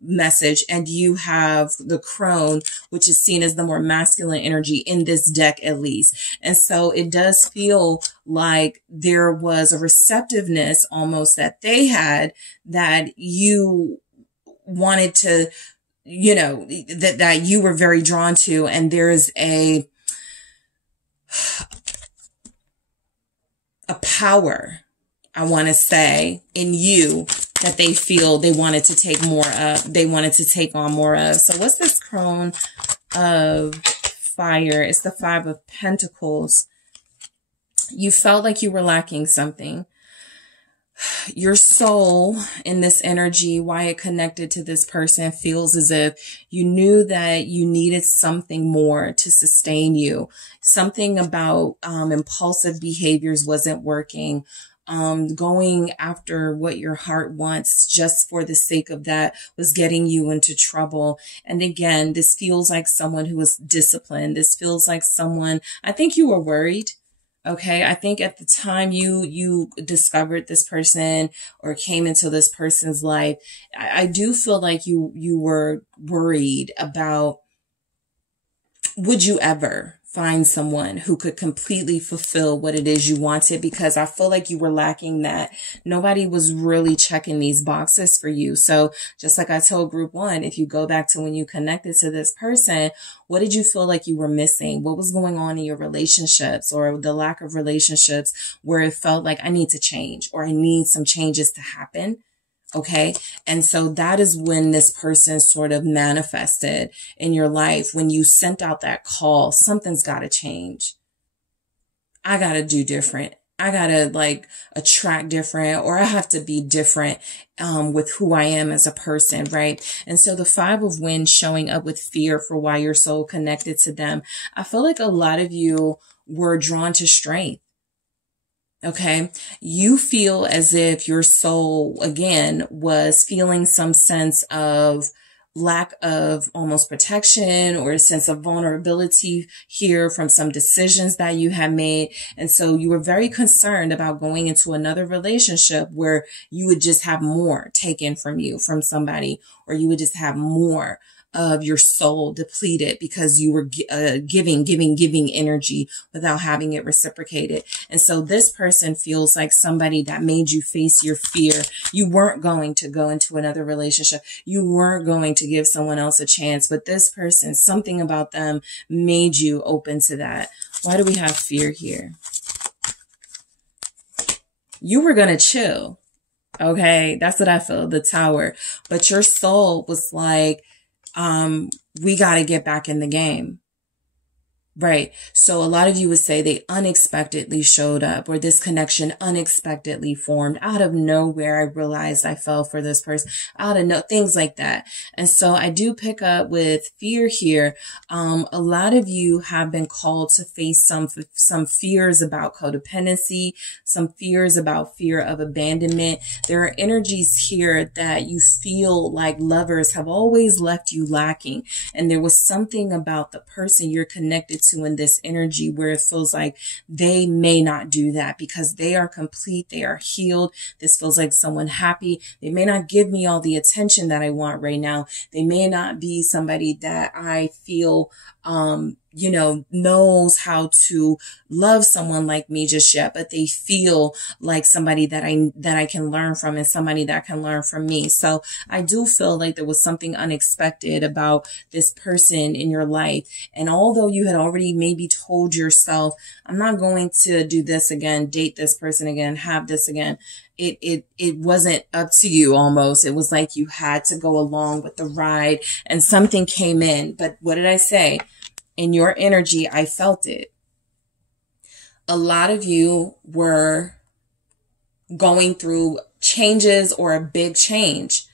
message, and you have the Crone, which is seen as the more masculine energy in this deck, at least. And so it does feel like there was a receptiveness almost that they had that you wanted to, you know, that you were very drawn to. And there's a power, I want to say, in you that they feel they wanted to take more of, they wanted to take on more of. So what's this Crone of Fire? It's the Five of Pentacles. You felt like you were lacking something. Your soul in this energy, why it connected to this person, feels as if you knew that you needed something more to sustain you. Something about impulsive behaviors wasn't working. Going after what your heart wants just for the sake of that was getting you into trouble. And again, this feels like someone who was disciplined. This feels like someone, I think you were worried. Okay. I think at the time you discovered this person or came into this person's life, I do feel like you were worried about, would you ever find someone who could completely fulfill what it is you wanted? Because I feel like you were lacking that. Nobody was really checking these boxes for you. So just like I told group one, if you go back to when you connected to this person, what did you feel like you were missing? What was going on in your relationships or the lack of relationships where it felt like I need to change or I need some changes to happen? Okay. And so that is when this person sort of manifested in your life. When you sent out that call, something's got to change. I got to do different. I got to like attract different, or I have to be different, with who I am as a person. Right. And so the Five of Wands showing up with fear for why you're so connected to them. I feel like a lot of you were drawn to strength. Okay. You feel as if your soul, again, was feeling some sense of lack of almost protection or a sense of vulnerability here from some decisions that you have made. And so you were very concerned about going into another relationship where you would just have more taken from you, from somebody, or you would just have more of your soul depleted because you were giving energy without having it reciprocated. And so this person feels like somebody that made you face your fear. You weren't going to go into another relationship. You weren't going to give someone else a chance, but this person, something about them made you open to that. Why do we have fear here? You were going to chill. Okay. That's what I feel, the Tower. But your soul was like, we got to get back in the game. Right. So a lot of you would say they unexpectedly showed up, or this connection unexpectedly formed out of nowhere. I realized I fell for this person, out of no, things like that. And so I do pick up with fear here. A lot of you have been called to face some fears about codependency, some fears about fear of abandonment. There are energies here that you feel like lovers have always left you lacking. And there was something about the person you're connected to in this energy, where it feels like they may not do that because they are complete, they are healed. This feels like someone happy. They may not give me all the attention that I want right now. They may not be somebody that I feel, knows how to love someone like me just yet, but they feel like somebody that I can learn from, and somebody that can learn from me. So I do feel like there was something unexpected about this person in your life. And although you had already maybe told yourself, I'm not going to do this again, date this person again, have this again, it wasn't up to you almost. It was like you had to go along with the ride, and something came in. But what did I say? In your energy, I felt it. A lot of you were going through changes or a big change.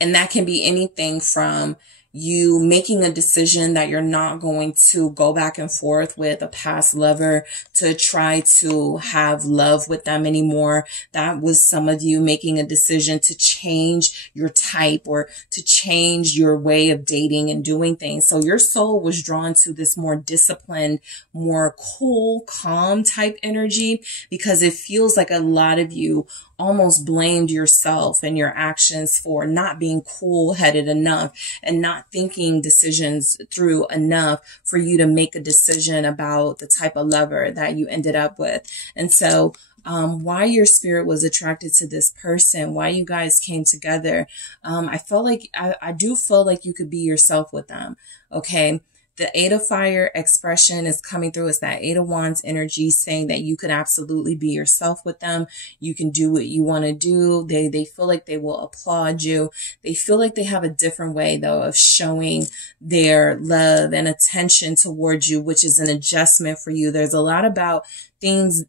And that can be anything from you making a decision that you're not going to go back and forth with a past lover to try to have love with them anymore. That was some of you making a decision to change your type or to change your way of dating and doing things. So your soul was drawn to this more disciplined, more cool, calm type energy, because it feels like a lot of you almost blamed yourself and your actions for not being cool-headed enough and not thinking decisions through enough for you to make a decision about the type of lover that you ended up with. And so why your spirit was attracted to this person, why you guys came together, I felt like I do feel like you could be yourself with them. Okay. The Eight of Fire expression is coming through. It's that Eight of Wands energy saying that you could absolutely be yourself with them. You can do what you want to do. They feel like they will applaud you. They feel like they have a different way, though, of showing their love and attention towards you, which is an adjustment for you. There's a lot about things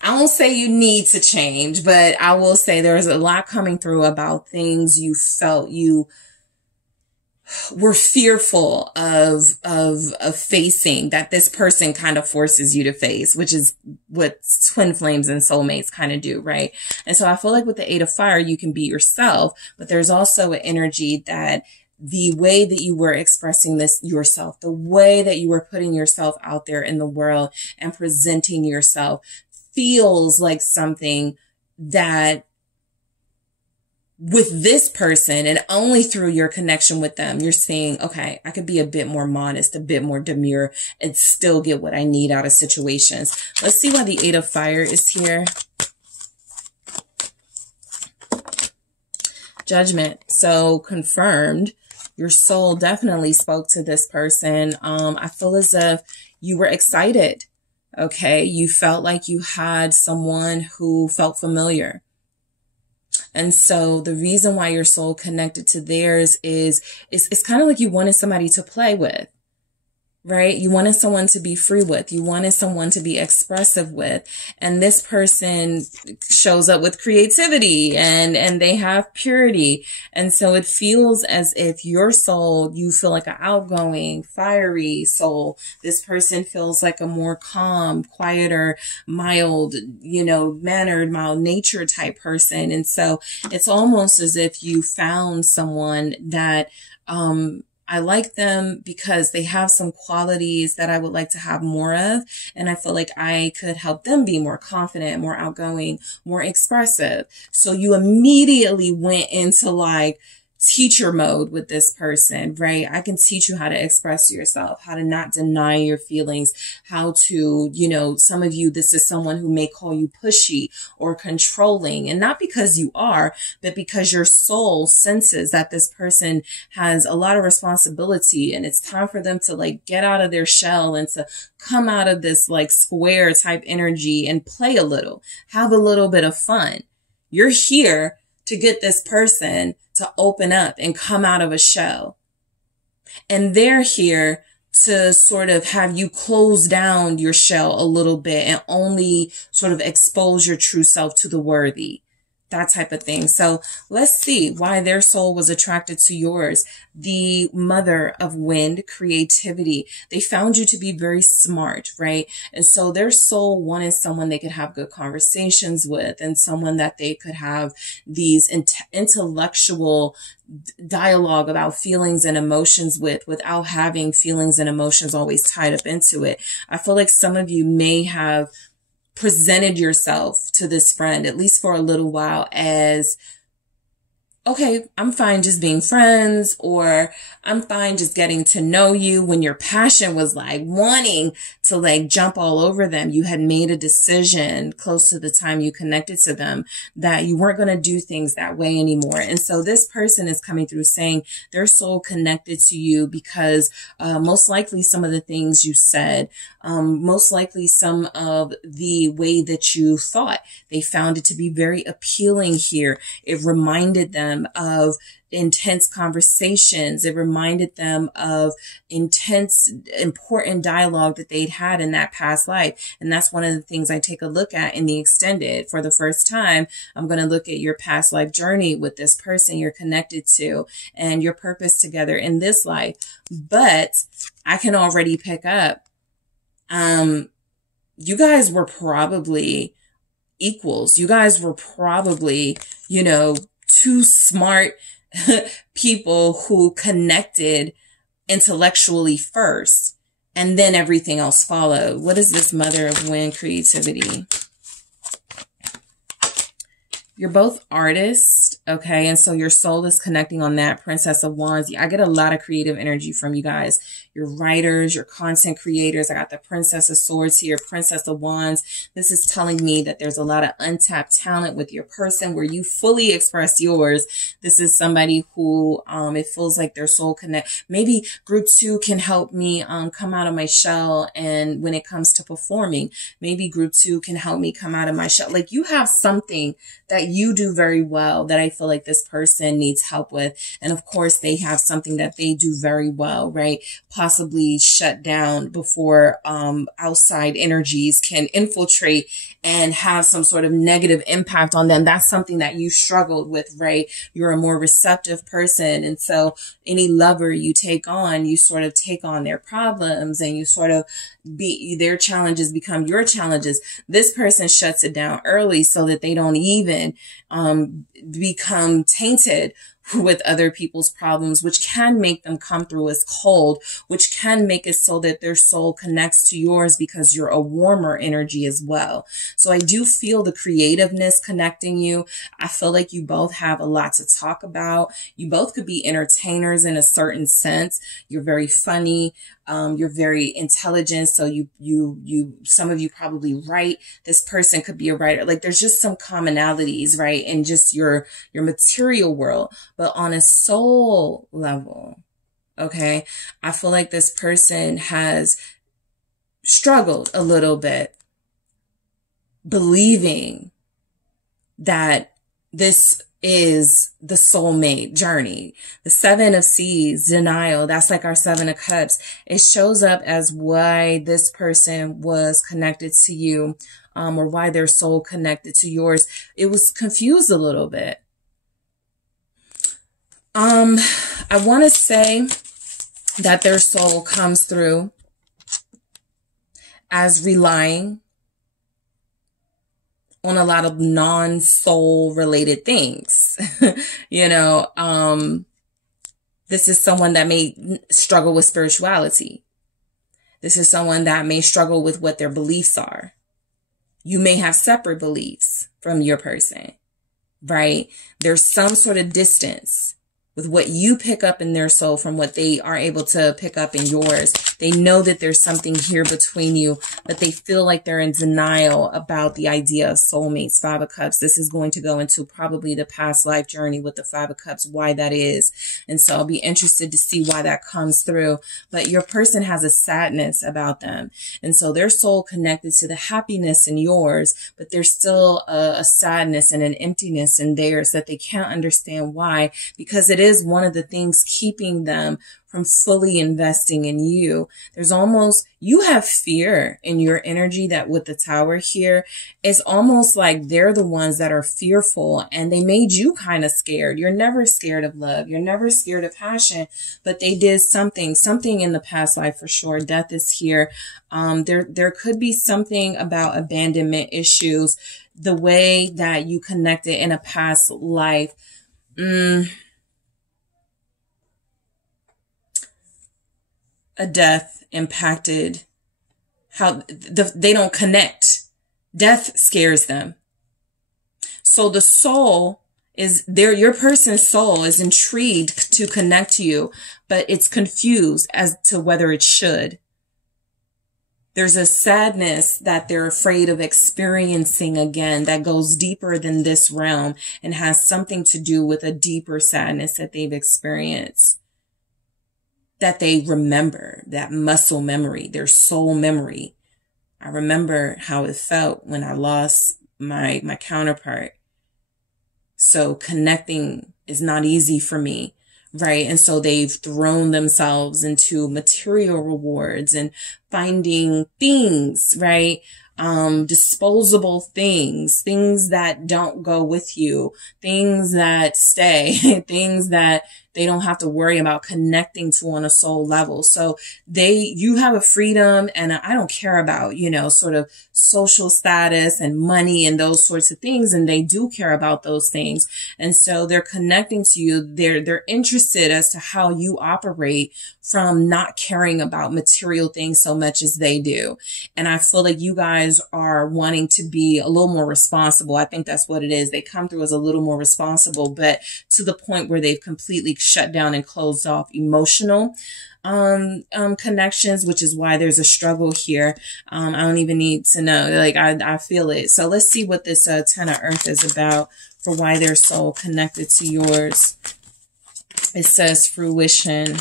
I won't say you need to change, but I will say there's a lot coming through about things you felt you were fearful of facing, that this person kind of forces you to face, which is what twin flames and soulmates kind of do, right? And so I feel like with the Eight of Fire, you can be yourself, but there's also an energy that the way that you were expressing this yourself, the way that you were putting yourself out there in the world and presenting yourself feels like something that with this person, and only through your connection with them, you're saying, okay, I could be a bit more modest, a bit more demure, and still get what I need out of situations. Let's see why the Eight of Fire is here. Judgment. So confirmed. Your soul definitely spoke to this person. I feel as if you were excited. Okay. You felt like you had someone who felt familiar. And so the reason why your soul connected to theirs is it's kind of like you wanted somebody to play with, right? You wanted someone to be free with. You wanted someone to be expressive with. And this person shows up with creativity and they have purity. And so it feels as if your soul, you feel like an outgoing, fiery soul. This person feels like a more calm, quieter, mild, mannered, mild nature type person. And so it's almost as if you found someone that, I like them because they have some qualities that I would like to have more of. And I feel like I could help them be more confident, more outgoing, more expressive. So you immediately went into like teacher mode with this person, right? I can teach you how to express yourself, how to not deny your feelings, how to, some of you, this is someone who may call you pushy or controlling, and not because you are, but because your soul senses that this person has a lot of responsibility and it's time for them to like get out of their shell and to come out of this like square type energy and play a little, have a little bit of fun. You're here to get this person to open up and come out of a shell. And they're here to sort of have you close down your shell a little bit and only sort of expose your true self to the worthy, that type of thing. So let's see why their soul was attracted to yours. The mother of wind, creativity. They found you to be very smart, right? And so their soul wanted someone they could have good conversations with, and someone that they could have these intellectual dialogue about feelings and emotions with, without having feelings and emotions always tied up into it. I feel like some of you may have presented yourself to this friend, at least for a little while, as, okay, I'm fine just being friends, or I'm fine just getting to know you, when your passion was like wanting to like jump all over them. You had made a decision close to the time you connected to them that you weren't going to do things that way anymore. And so this person is coming through saying their soul connected to you because most likely some of the things you said, most likely some of the way that you thought, they found it to be very appealing here. It reminded them of intense conversations. It reminded them of intense, important dialogue that they'd had in that past life. And that's one of the things I take a look at in the extended. For the first time, I'm going to look at your past life journey with this person you're connected to and your purpose together in this life. But I can already pick up, you guys were probably equals. You guys were probably, two smart people who connected intellectually first, and then everything else followed. What is this mother of wind, creativity? You're both artists, okay? And so your soul is connecting on that. Princess of Wands. I get a lot of creative energy from you guys. You're writers, you're content creators. I got the Princess of Swords here, Princess of Wands. This is telling me that there's a lot of untapped talent with your person where you fully express yours. This is somebody who it feels like their soul connect. Maybe group 2 can help me come out of my shell, and when it comes to performing, maybe group 2 can help me come out of my shell. Like you have something that you do very well that I feel like this person needs help with. And of course, they have something that they do very well, right? Possibly shut down before outside energies can infiltrate and have some sort of negative impact on them. That's something that you struggled with, right? You're a more receptive person. And so any lover you take on, you sort of take on their problems, and you sort of their challenges become your challenges. This person shuts it down early so that they don't even become tainted with other people's problems, which can make them come through as cold, which can make it so that their soul connects to yours because you're a warmer energy as well. So I do feel the creativeness connecting you. I feel like you both have a lot to talk about. You both could be entertainers in a certain sense. You're very funny. You're very intelligent. So some of you probably write. This person could be a writer. Like there's just some commonalities, right? In just your material world, but on a soul level. Okay. I feel like this person has struggled a little bit believing that this is the soulmate journey. The 7 of Seas, denial, that's like our 7 of Cups. It shows up as why this person was connected to you, or why their soul connected to yours. It was confused a little bit. I want to say that their soul comes through as relying on a lot of non-soul related things. This is someone that may struggle with spirituality. This is someone that may struggle with what their beliefs are. You may have separate beliefs from your person, right? There's some sort of distance with what you pick up in their soul from what they are able to pick up in yours. They know that there's something here between you, but they feel like they're in denial about the idea of soulmates. 5 of Cups. This is going to go into probably the past life journey with the 5 of Cups, why that is. And so I'll be interested to see why that comes through. But your person has a sadness about them. And so their soul connected to the happiness in yours, but there's still a sadness and an emptiness in theirs that they can't understand why, because it it is one of the things keeping them from fully investing in you. There's almost, you have fear in your energy that with the Tower here, it's almost like they're the ones that are fearful and they made you kind of scared. You're never scared of love. You're never scared of passion, but they did something in the past life for sure. Death is here. There could be something about abandonment issues, the way that you connected in a past life. A death impacted how they don't connect. Death scares them. So the soul is there. Your person's soul is intrigued to connect to you, but it's confused as to whether it should. There's a sadness that they're afraid of experiencing again that goes deeper than this realm and has something to do with a deeper sadness that they've experienced, that they remember, that muscle memory, their soul memory. I remember how it felt when I lost my counterpart. So connecting is not easy for me, right? And so they've thrown themselves into material rewards and finding things, right? Disposable things that don't go with you, things that stay, things that they don't have to worry about connecting to on a soul level. So you have a freedom, and I don't care about, sort of social status and money and those sorts of things. And they do care about those things. And so they're connecting to you. They're interested as to how you operate from not caring about material things so much as they do. And I feel like you guys are wanting to be a little more responsible. I think that's what it is. They come through as a little more responsible, but to the point where they've completely shut down and closed off emotional connections, which is why there's a struggle here. I don't even need to know. Like, I feel it. So let's see what this 10 of Earth is about for why they're so connected to yours. It says fruition.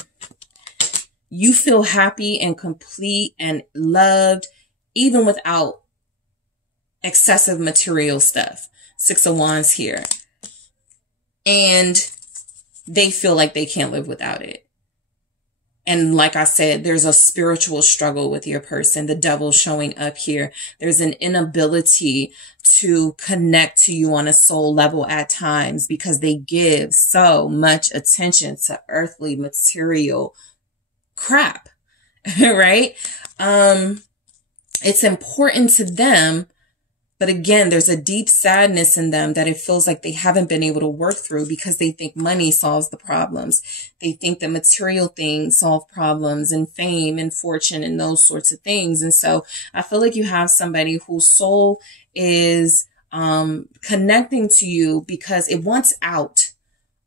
You feel happy and complete and loved, even without excessive material stuff. 6 of Wands here. And they feel like they can't live without it. And like I said, there's a spiritual struggle with your person. The devil showing up here. There's an inability to connect to you on a soul level at times because they give so much attention to earthly material crap, right? It's important to them. But again, there's a deep sadness in them that it feels like they haven't been able to work through because they think money solves the problems. They think that material things solve problems and fame and fortune and those sorts of things. And so I feel like you have somebody whose soul is connecting to you because it wants out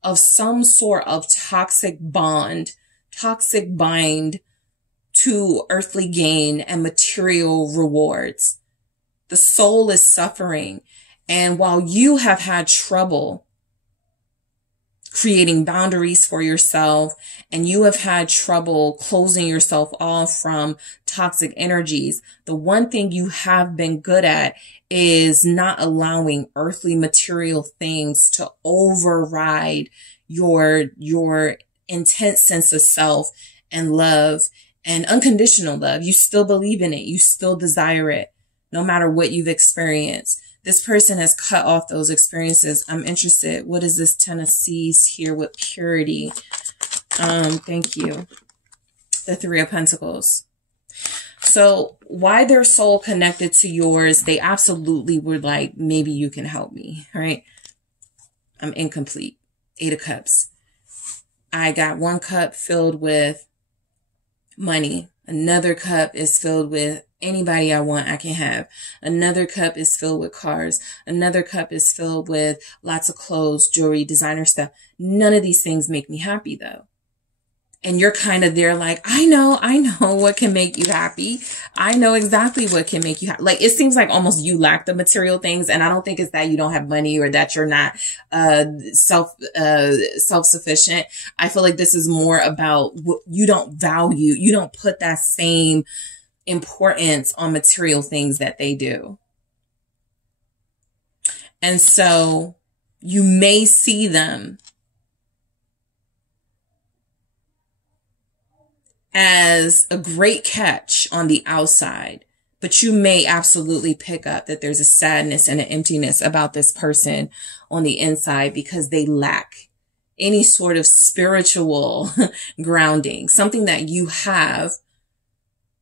of some sort of toxic bind to earthly gain and material rewards. The soul is suffering. And while you have had trouble creating boundaries for yourself and you have had trouble closing yourself off from toxic energies, the one thing you have been good at is not allowing earthly material things to override your intense sense of self and love and unconditional love. You still believe in it. You still desire it. No matter what you've experienced. This person has cut off those experiences. I'm interested. What is this 10 of Seas here with purity? Thank you. The 3 of Pentacles. So why their soul connected to yours, they absolutely were like, maybe you can help me, right? I'm incomplete. 8 of Cups. I got 1 cup filled with money. Another cup is filled with anybody I want, I can have. Another cup is filled with cars. Another cup is filled with lots of clothes, jewelry, designer stuff. None of these things make me happy though. And you're kind of there like, I know what can make you happy. I know exactly what can make you happy. Like, it seems like almost you lack the material things. And I don't think it's that you don't have money or that you're not, self-sufficient. I feel like this is more about what you don't value. You don't put that same importance on material things that they do. And so you may see them as a great catch on the outside, but you may absolutely pick up that there's a sadness and an emptiness about this person on the inside because they lack any sort of spiritual grounding, something that you have,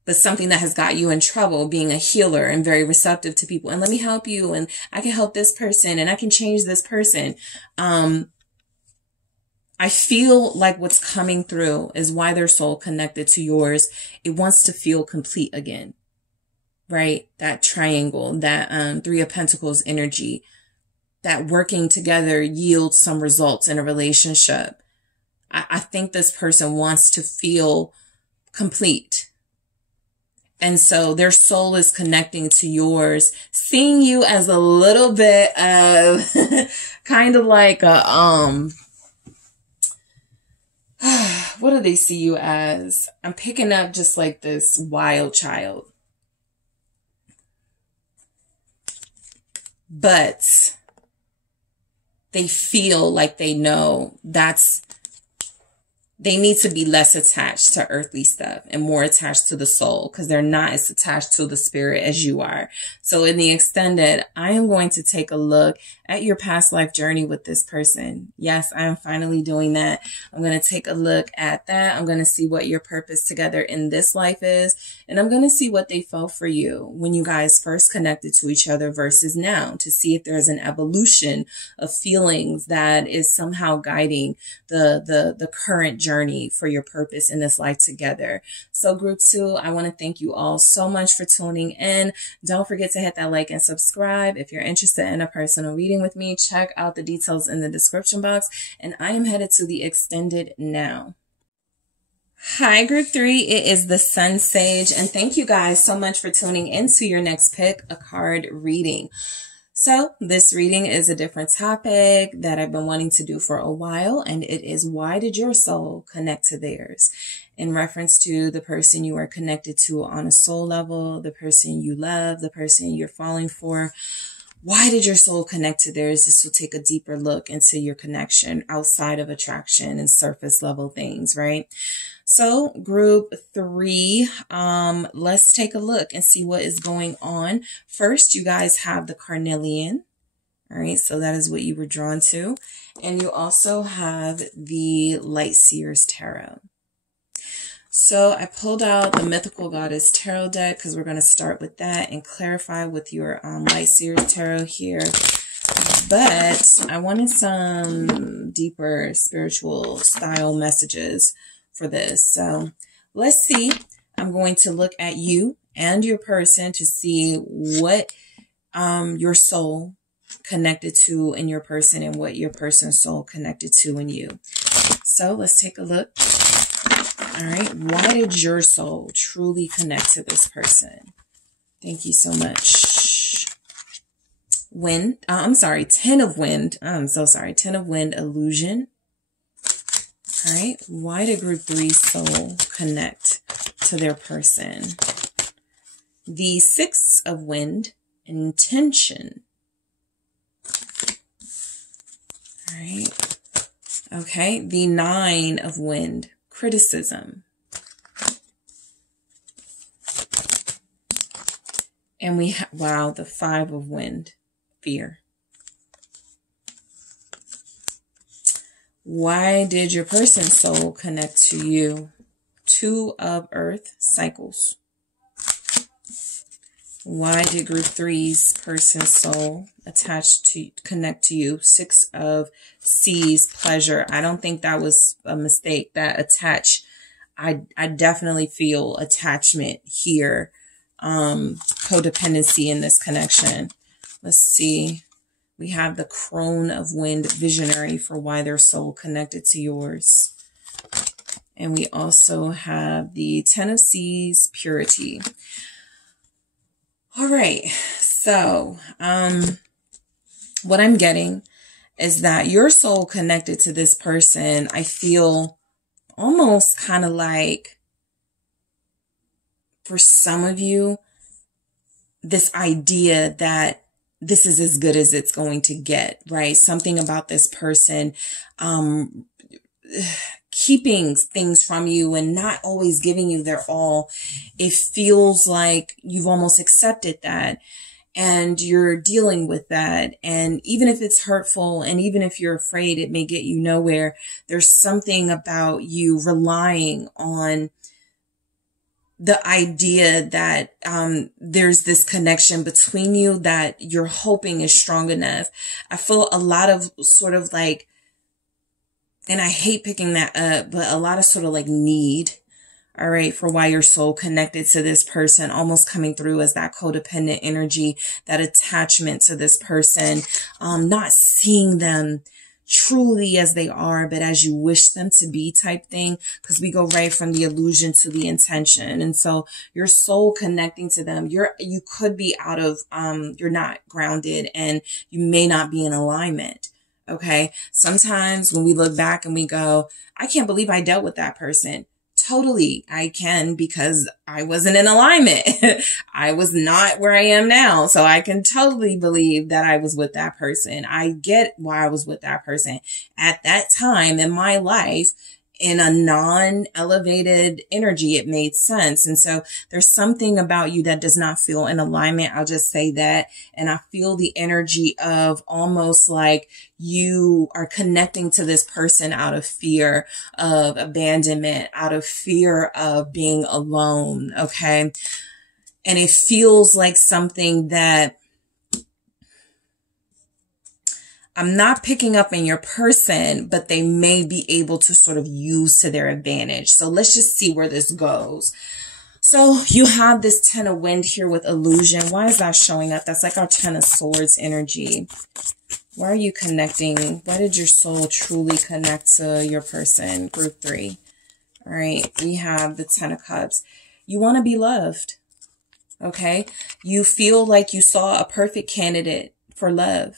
but something that has got you in trouble, being a healer and very receptive to people. And let me help you. And I can help this person and I can change this person. I feel like what's coming through is why their soul connected to yours. It wants to feel complete again, right? That triangle, that Three of Pentacles energy, that working together yields some results in a relationship. I think this person wants to feel complete. And so their soul is connecting to yours, seeing you as a little bit of kind of like a, what do they see you as? I'm picking up just like this wild child. But they feel like they know they need to be less attached to earthly stuff and more attached to the soul because they're not as attached to the spirit as you are. So in the extended, I am going to take a look at your past life journey with this person. Yes, I am finally doing that. I'm going to take a look at that. I'm going to see what your purpose together in this life is. And I'm going to see what they felt for you when you guys first connected to each other versus now, to see if there's an evolution of feelings that is somehow guiding the current journey for your purpose in this life together. So group 2, I want to thank you all so much for tuning in. Don't forget to hit that like and subscribe. If you're interested in a personal reading with me, check out the details in the description box. And I am headed to the extended now. Hi, group 3. It is the SunSage, and thank you guys so much for tuning into your next pick a card reading. So this reading is a different topic that I've been wanting to do for a while, and it is, why did your soul connect to theirs? In reference to the person you are connected to on a soul level, the person you love, the person you're falling for. Why did your soul connect to theirs? This will take a deeper look into your connection outside of attraction and surface level things, right? So group 3, let's take a look and see what is going on. First, you guys have the carnelian. All right, so that is what you were drawn to. And you also have the Light Seers Tarot. So I pulled out the Mythical Goddess Tarot deck because we're going to start with that and clarify with your Light Seers Tarot here. But I wanted some deeper spiritual style messages for this. So let's see. I'm going to look at you and your person to see what your soul connected to in your person and what your person's soul connected to in you. So let's take a look. All right. Why did your soul truly connect to this person? Thank you so much. Wind. I'm sorry. 10 of Wind. I'm so sorry. 10 of Wind illusion. All right. Why did group 3 soul connect to their person? The 6 of Wind, intention. All right. Okay. The 9 of Wind, criticism. And we have, wow, the 5 of Wind, fear. Why did your person's soul connect to you? 2 of Earth, cycles. Why did group 3's person's soul connect to you? 6 of Seas, pleasure. I don't think that was a mistake. That I definitely feel attachment here. Codependency in this connection. Let's see. We have the Crone of Wind, visionary, for why their soul connected to yours. And we also have the 10 of Seas, purity. All right. So, what I'm getting is that your soul connected to this person, I feel almost kind of like, for some of you, this idea that this is as good as it's going to get, right? Something about this person keeps keeping things from you and not always giving you their all. It feels like you've almost accepted that and you're dealing with that. And even if it's hurtful and even if you're afraid it may get you nowhere, there's something about you relying on the idea that there's this connection between you that you're hoping is strong enough. I feel a lot of sort of like, and I hate picking that up, but a lot of sort of like need, all right, for why you're so connected to this person, almost coming through as that codependent energy, that attachment to this person, not seeing them truly as they are, but as you wish them to be type thing, because we go right from the illusion to the intention. And so your soul connecting to them, you could be out of, you're not grounded and you may not be in alignment. Okay. Sometimes when we look back and we go, I can't believe I dealt with that person. Totally, I can, because I wasn't in alignment. I was not where I am now. So I can totally believe that I was with that person. I get why I was with that person at that time in my life. In a non-elevated energy, it made sense. And so there's something about you that does not feel in alignment. I'll just say that. And I feel the energy of almost like you are connecting to this person out of fear of abandonment, out of fear of being alone. Okay. And it feels like something that I'm not picking up in your person, but they may be able to sort of use to their advantage. So let's just see where this goes. So you have this 10 of wind here with illusion. Why is that showing up? That's like our 10 of swords energy. Why are you connecting? Why did your soul truly connect to your person? Group 3. All right. We have the 10 of cups. You want to be loved. Okay. You feel like you saw a perfect candidate for love.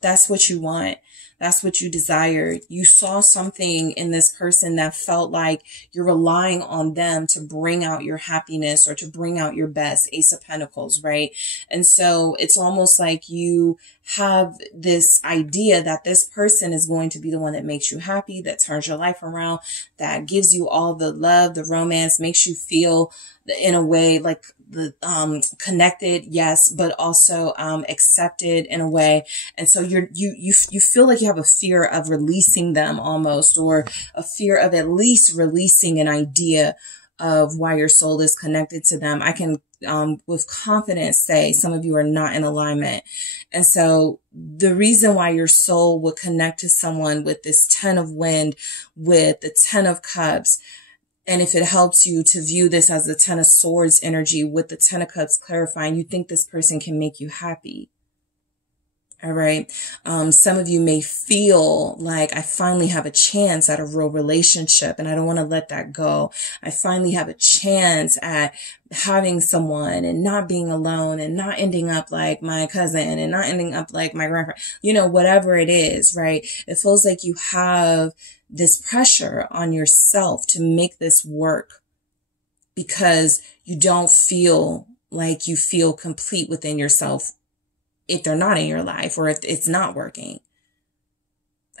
That's what you want. That's what you desire. You saw something in this person that felt like you're relying on them to bring out your happiness or to bring out your best. Ace of Pentacles, right? And so it's almost like you have this idea that this person is going to be the one that makes you happy, that turns your life around, that gives you all the love, the romance, makes you feel in a way like the connected, yes, but also accepted in a way. And so you feel like you have a fear of releasing them almost, or a fear of at least releasing an idea of why your soul is connected to them. I can with confidence say some of you are not in alignment. And so the reason why your soul would connect to someone with this 10 of wind, with the 10 of cups, and if it helps you to view this as the 10 of swords energy with the 10 of cups clarifying, you think this person can make you happy. All right. Some of you may feel like I finally have a chance at a real relationship and I don't want to let that go. I finally have a chance at having someone and not being alone and not ending up like my cousin and not ending up like my grandparent, you know, whatever it is, right? It feels like you have this pressure on yourself to make this work because you don't feel like you feel complete within yourself if they're not in your life or if it's not working.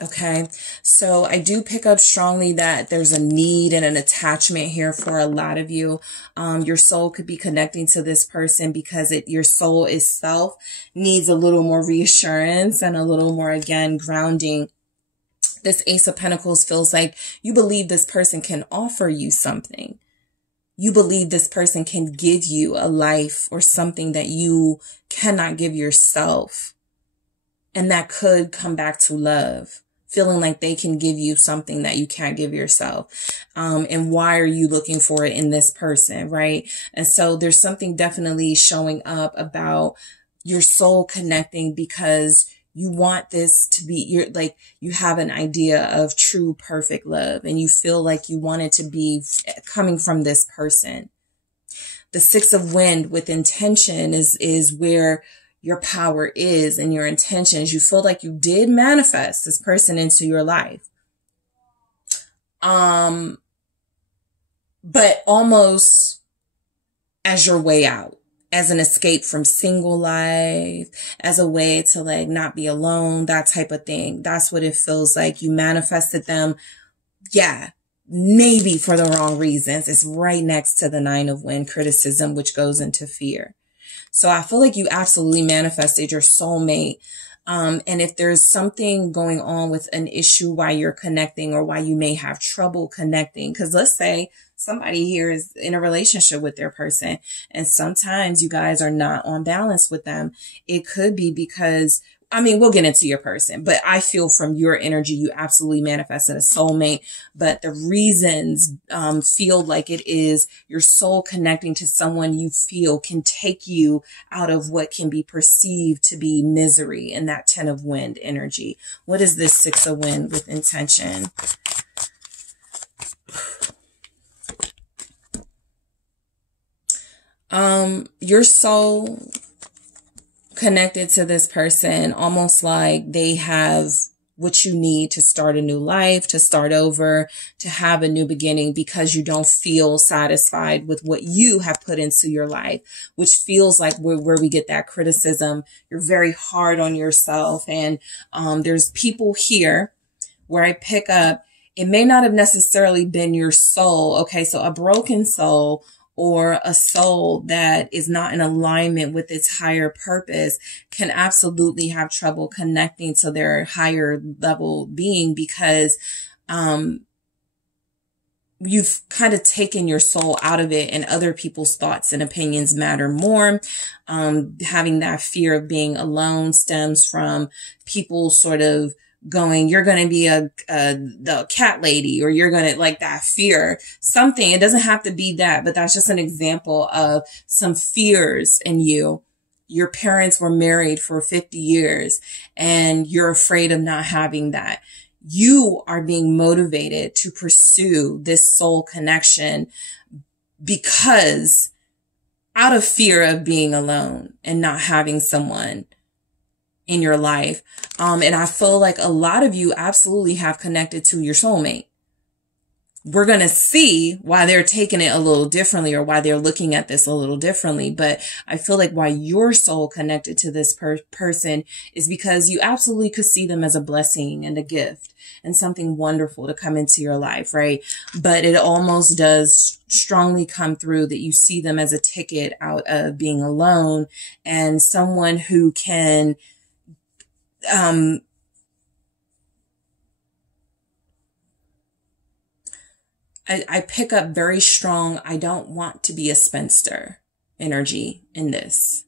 Okay. So I do pick up strongly that there's a need and an attachment here for a lot of you. Your soul could be connecting to this person because your soul itself needs a little more reassurance and a little more, again, grounding. This Ace of Pentacles feels like you believe this person can offer you something. You believe this person can give you a life or something that you cannot give yourself. And that could come back to love, feeling like they can give you something that you can't give yourself. And why are you looking for it in this person, right? And so there's something definitely showing up about your soul connecting because you want this to be, you have an idea of true, perfect love, and you feel like you want it to be coming from this person. The 6 of wind with intention is where your power is and your intentions. You feel like you did manifest this person into your life. But almost as your way out. As an escape from single life, as a way to like not be alone, that type of thing. That's what it feels like. You manifested them. Yeah, maybe for the wrong reasons. It's right next to the 9 of Wands, criticism, which goes into fear. So I feel like you absolutely manifested your soulmate. And if there's something going on with an issue why you're connecting or why you may have trouble connecting, because let's say somebody here is in a relationship with their person and sometimes you guys are not on balance with them. It could be because, I mean, we'll get into your person, but I feel from your energy, you absolutely manifested a soulmate. But the reasons feel like it is your soul connecting to someone you feel can take you out of what can be perceived to be misery in that 10 of Wands energy. What is this 6 of Wands with intention? Your soul connected to this person almost like they have what you need to start a new life, to start over, to have a new beginning, because you don't feel satisfied with what you have put into your life, which feels like where we get that criticism. You're very hard on yourself. And there's people here where I pick up, it may not have necessarily been your soul. Okay, so a broken soul or a soul that is not in alignment with its higher purpose can absolutely have trouble connecting to their higher level being, because you've kind of taken your soul out of it and other people's thoughts and opinions matter more. Having that fear of being alone stems from people sort of going, you're going to be the cat lady, or you're going to, like, that fear, something. It doesn't have to be that, but that's just an example of some fears in you. Your parents were married for 50 years and you're afraid of not having that. You are being motivated to pursue this soul connection because out of fear of being alone and not having someone in your life. And I feel like a lot of you absolutely have connected to your soulmate. We're going to see why they're taking it a little differently, or why they're looking at this a little differently. But I feel like why your soul connected to this person is because you absolutely could see them as a blessing and a gift and something wonderful to come into your life, right? But it almost does strongly come through that you see them as a ticket out of being alone and someone who can I pick up very strong, I don't want to be a spinster energy in this.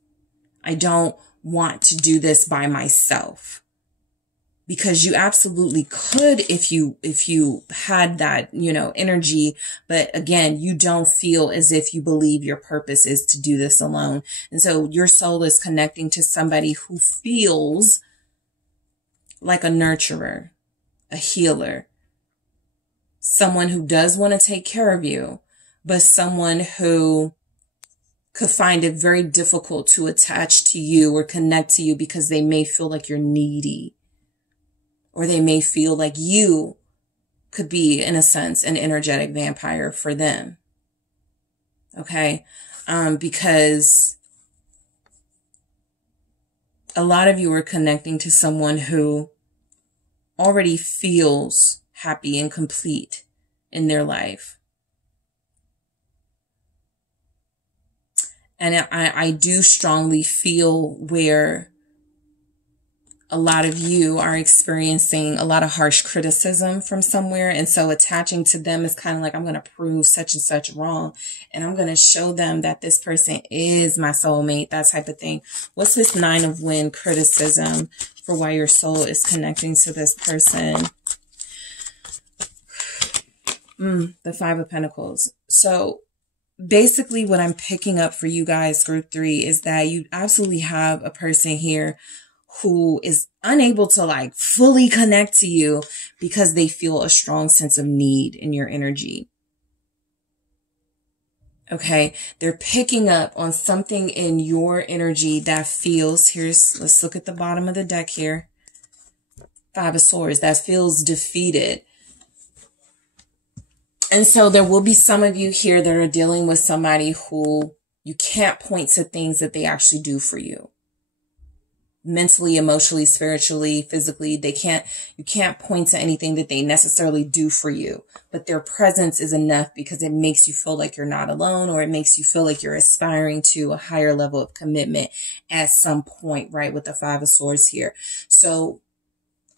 I don't want to do this by myself. Because you absolutely could if you had that, energy. But again, you don't feel as if you believe your purpose is to do this alone. And so your soul is connecting to somebody who feels like a nurturer, a healer, someone who does want to take care of you, but someone who could find it very difficult to attach to you or connect to you because they may feel like you're needy, or they may feel like you could be, in a sense, an energetic vampire for them. Okay? Because a lot of you are connecting to someone who already feels happy and complete in their life. And I do strongly feel where a lot of you are experiencing a lot of harsh criticism from somewhere. And so attaching to them is kind of like, I'm going to prove such and such wrong. And I'm going to show them that this person is my soulmate, that type of thing. What's this 9 of Wands criticism for why your soul is connecting to this person? The 5 of Pentacles. So basically what I'm picking up for you guys, group 3, is that you absolutely have a person here who is unable to fully connect to you because they feel a strong sense of need in your energy. Okay. They're picking up on something in your energy that feels, let's look at the bottom of the deck here. 5 of Swords, that feels defeated. And so there will be some of you here that are dealing with somebody who you can't point to things that they actually do for you. mentally, emotionally, spiritually, physically. You can't point to anything that they necessarily do for you, but their presence is enough because it makes you feel like you're not alone, or it makes you feel like you're aspiring to a higher level of commitment at some point, right? With the Five of Swords here. So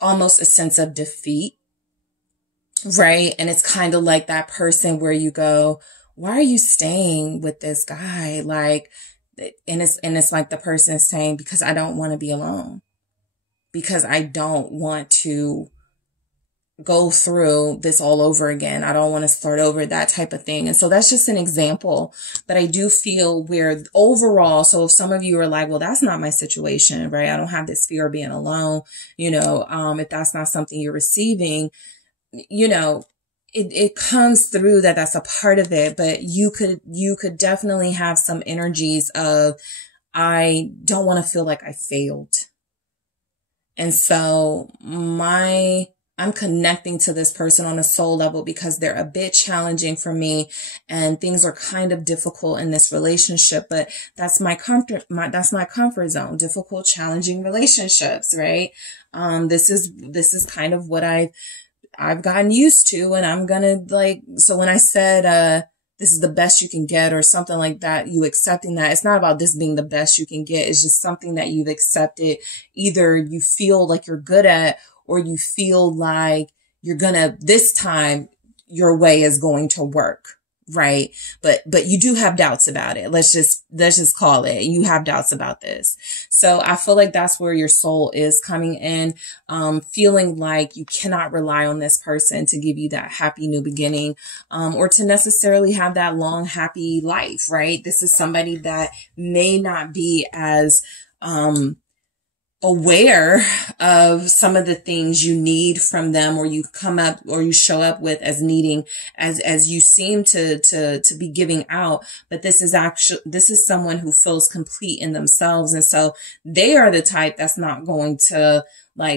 almost a sense of defeat, right? And it's kind of like that person where you go, why are you staying with this guy? Like, and it's like the person saying, because I don't want to be alone, because I don't want to go through this all over again. I don't want to start over, that type of thing. And so that's just an example. But I do feel where overall, so if some of you are like, well, that's not my situation, right? I don't have this fear of being alone. If that's not something you're receiving, it comes through that's a part of it, but you could definitely have some energies of, I don't want to feel like I failed. And so I'm connecting to this person on a soul level because they're a bit challenging for me and things are kind of difficult in this relationship, but that's my comfort zone, difficult, challenging relationships, right? This is kind of what I've gotten used to, and I'm gonna so when I said, this is the best you can get or something like that, you accepting that, it's not about this being the best you can get. It's just something that you've accepted. Either you feel like you're good at, or you feel like this time your way is going to work. Right. But you do have doubts about it. Let's just call it. You have doubts about this. So I feel like that's where your soul is coming in, feeling like you cannot rely on this person to give you that happy new beginning, or to necessarily have that long, happy life. Right. This is somebody that may not be as, aware of some of the things you need from them, or you show up with as needing, as you seem to be giving out. But this is someone who feels complete in themselves. And so they are the type that's not going to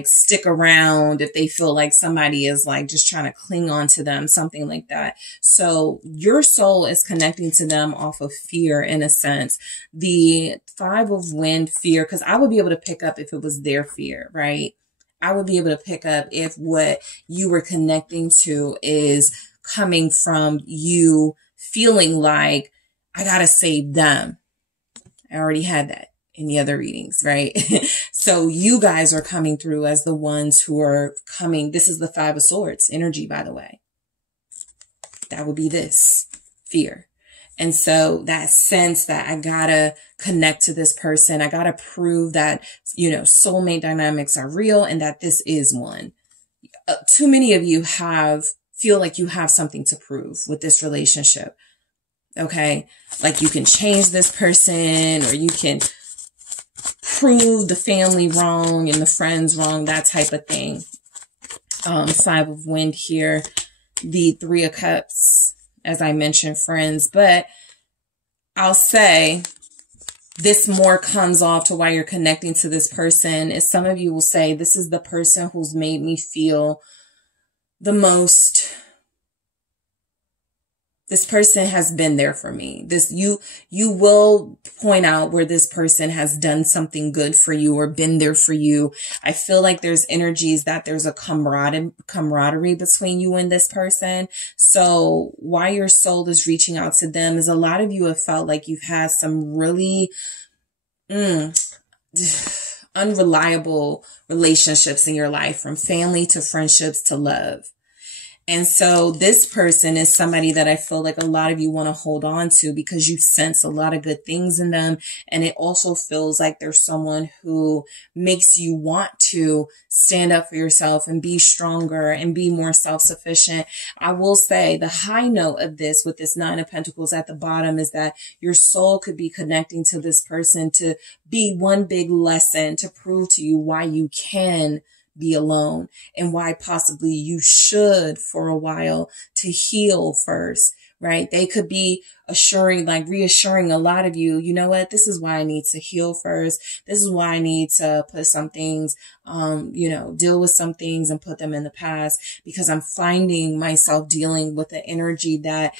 stick around if they feel like somebody is just trying to cling on to them, something like that. So your soul is connecting to them off of fear, in a sense. The Five of Wind, fear, because I would be able to pick up if it was their fear, right? I would be able to pick up if what you were connecting to is coming from you feeling like, I gotta save them. I already had that in the other readings, right? So you guys are coming through as the ones who are coming. This is the Five of Swords energy, by the way. That would be this fear. And so that sense that I gotta connect to this person, I gotta prove that, soulmate dynamics are real and that this is one. Too many of you feel like you have something to prove with this relationship. Okay. Like you can change this person, or you can prove the family wrong and the friends wrong, that type of thing. Five of Wind here, the Three of Cups, as I mentioned, friends. But I'll say this more comes off to why you're connecting to this person is some of you will say, this is the person who's made me feel the most. This person has been there for me. You will point out where this person has done something good for you or been there for you. I feel like there's energies that there's a camaraderie between you and this person. So why your soul is reaching out to them is a lot of you have felt like you've had some really unreliable relationships in your life, from family to friendships to love. And so this person is somebody that I feel like a lot of you want to hold on to because you sense a lot of good things in them. And it also feels like there's someone who makes you want to stand up for yourself and be stronger and be more self-sufficient. I will say the high note of this with this Nine of Pentacles at the bottom is that your soul could be connecting to this person to be one big lesson to prove to you why you can be alone and why possibly you should for a while to heal first, right? They could be reassuring a lot of you, you know what, this is why I need to heal first. This is why I need to put some things, deal with some things and put them in the past, because I'm finding myself dealing with the energy that,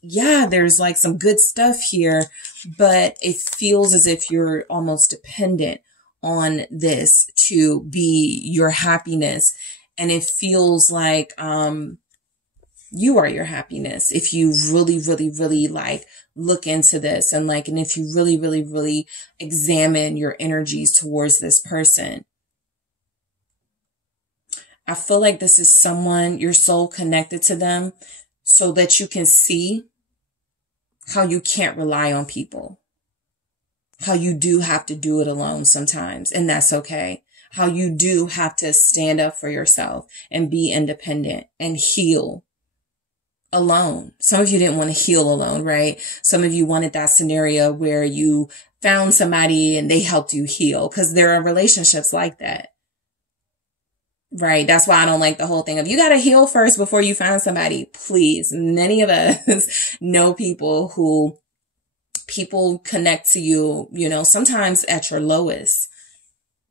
yeah, there's some good stuff here, but it feels as if you're almost dependent on this to be your happiness. And it feels like, you are your happiness. If you really, really, really like look into this and if you really, really, really examine your energies towards this person. I feel like this is someone, your soul connected to them so that you can see how you can't rely on people, how you do have to do it alone sometimes, and that's okay. How you do have to stand up for yourself and be independent and heal alone. Some of you didn't want to heal alone, right? Some of you wanted that scenario where you found somebody and they helped you heal, because there are relationships like that. Right. That's why I don't like the whole thing of you got to heal first before you find somebody. Please. Many of us know people connect to you, sometimes at your lowest.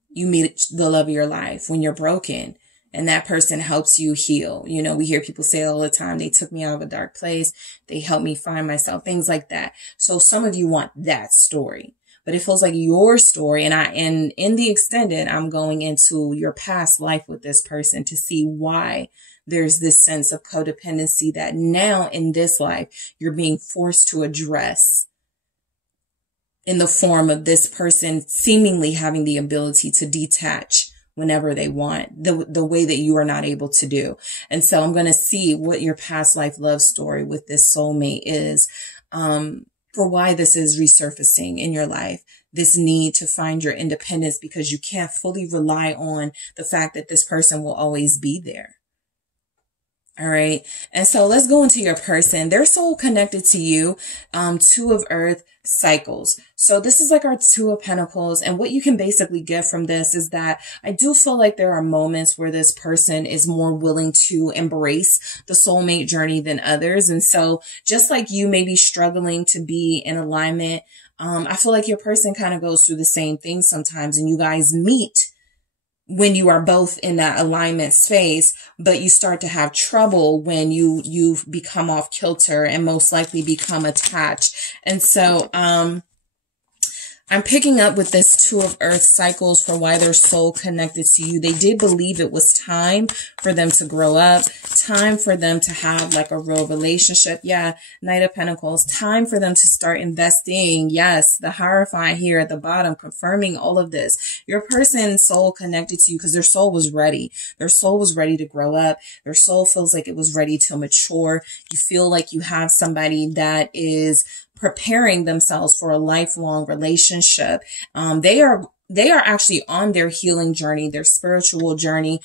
You meet the love of your life when you're broken, and that person helps you heal. We hear people say all the time, they took me out of a dark place. They helped me find myself, things like that. So some of you want that story. But it feels like your story, and in the extended, I'm going into your past life with this person to see why there's this sense of codependency that now in this life, you're being forced to address in the form of this person seemingly having the ability to detach whenever they want, the way that you are not able to do. And so I'm going to see what your past life love story with this soulmate is, for why this is resurfacing in your life, this need to find your independence because you can't fully rely on the fact that this person will always be there. All right. And so let's go into your person. Their soul connected to you, Two of Earth cycles. So this is like our Two of Pentacles. And what you can basically get from this is that I do feel like there are moments where this person is more willing to embrace the soulmate journey than others. And so just like you may be struggling to be in alignment, I feel like your person kind of goes through the same thing sometimes, and you guys meet when you are both in that alignment space, but you start to have trouble when you become off kilter and most likely become attached. And so, I'm picking up with this Two of Earth cycles for why their soul connected to you. They did believe it was time for them to grow up, time for them to have like a real relationship. Yeah, Knight of Pentacles, time for them to start investing. Yes, the Hierophant here at the bottom, confirming all of this. Your person's soul connected to you because their soul was ready. Their soul was ready to grow up. Their soul feels like it was ready to mature. You feel like you have somebody that is preparing themselves for a lifelong relationship. They are actually on their healing journey, their spiritual journey.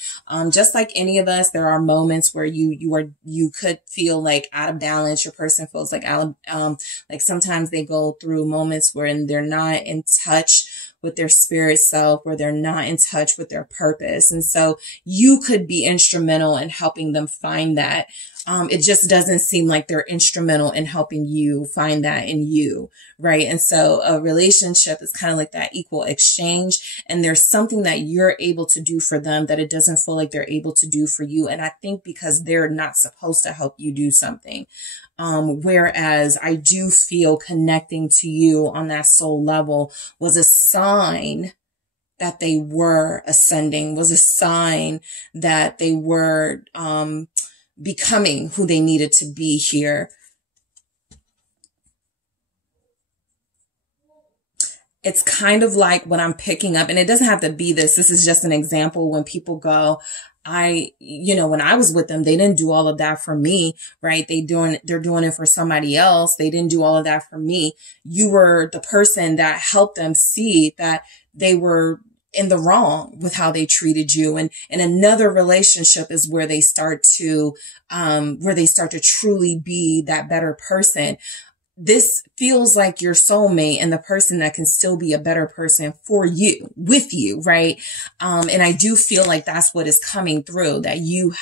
Just like any of us, there are moments where you could feel like out of balance. Your person feels like like sometimes they go through moments where they're not in touch with their spirit self, where they're not in touch with their purpose. And so you could be instrumental in helping them find that. It just doesn't seem like they're instrumental in helping you find that in you, right? And so a relationship is kind of like that equal exchange, and there's something that you're able to do for them that it doesn't feel like they're able to do for you. And I think because they're not supposed to help you do something. Whereas I do feel connecting to you on that soul level was a sign that they were ascending, was a sign that they were, becoming who they needed to be here. It's kind of like what I'm picking up, and it doesn't have to be this. This is just an example when people go, when I was with them, they didn't do all of that for me, right? They're doing it for somebody else. They didn't do all of that for me. You were the person that helped them see that they were in the wrong with how they treated you. And another relationship is where they start to truly be that better person. This feels like your soulmate and the person that can still be a better person for you, with you, right? And I do feel like that's what is coming through, that you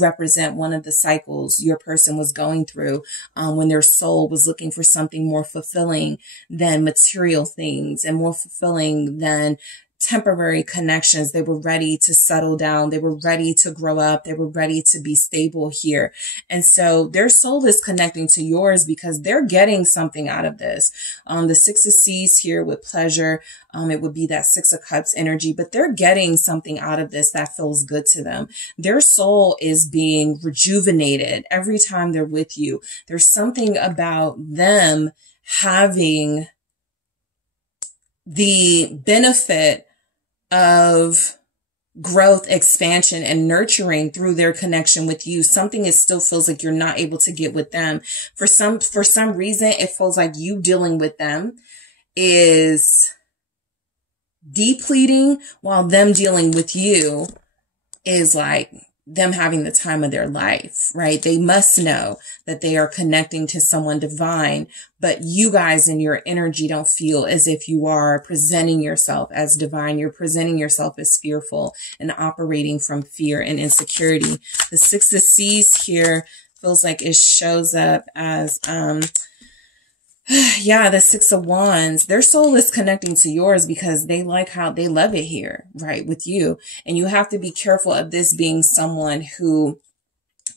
represent one of the cycles your person was going through, when their soul was looking for something more fulfilling than material things and more fulfilling than temporary connections. They were ready to settle down. They were ready to grow up. They were ready to be stable here. And so their soul is connecting to yours because they're getting something out of this. The Six of Seas here with pleasure, it would be that Six of Cups energy, but they're getting something out of this that feels good to them. Their soul is being rejuvenated every time they're with you. There's something about them having the benefit of growth, expansion, and nurturing through their connection with you. Something it still feels like you're not able to get with them. For some reason, it feels like you dealing with them is depleting, while them dealing with you is like them having the time of their life, right? They must know that they are connecting to someone divine, but you guys in your energy don't feel as if you are presenting yourself as divine. You're presenting yourself as fearful and operating from fear and insecurity. The Six of Seas here feels like it shows up as, yeah, the Six of Wands. Their soul is connecting to yours because they like how they love it here, right, with you. And you have to be careful of this being someone who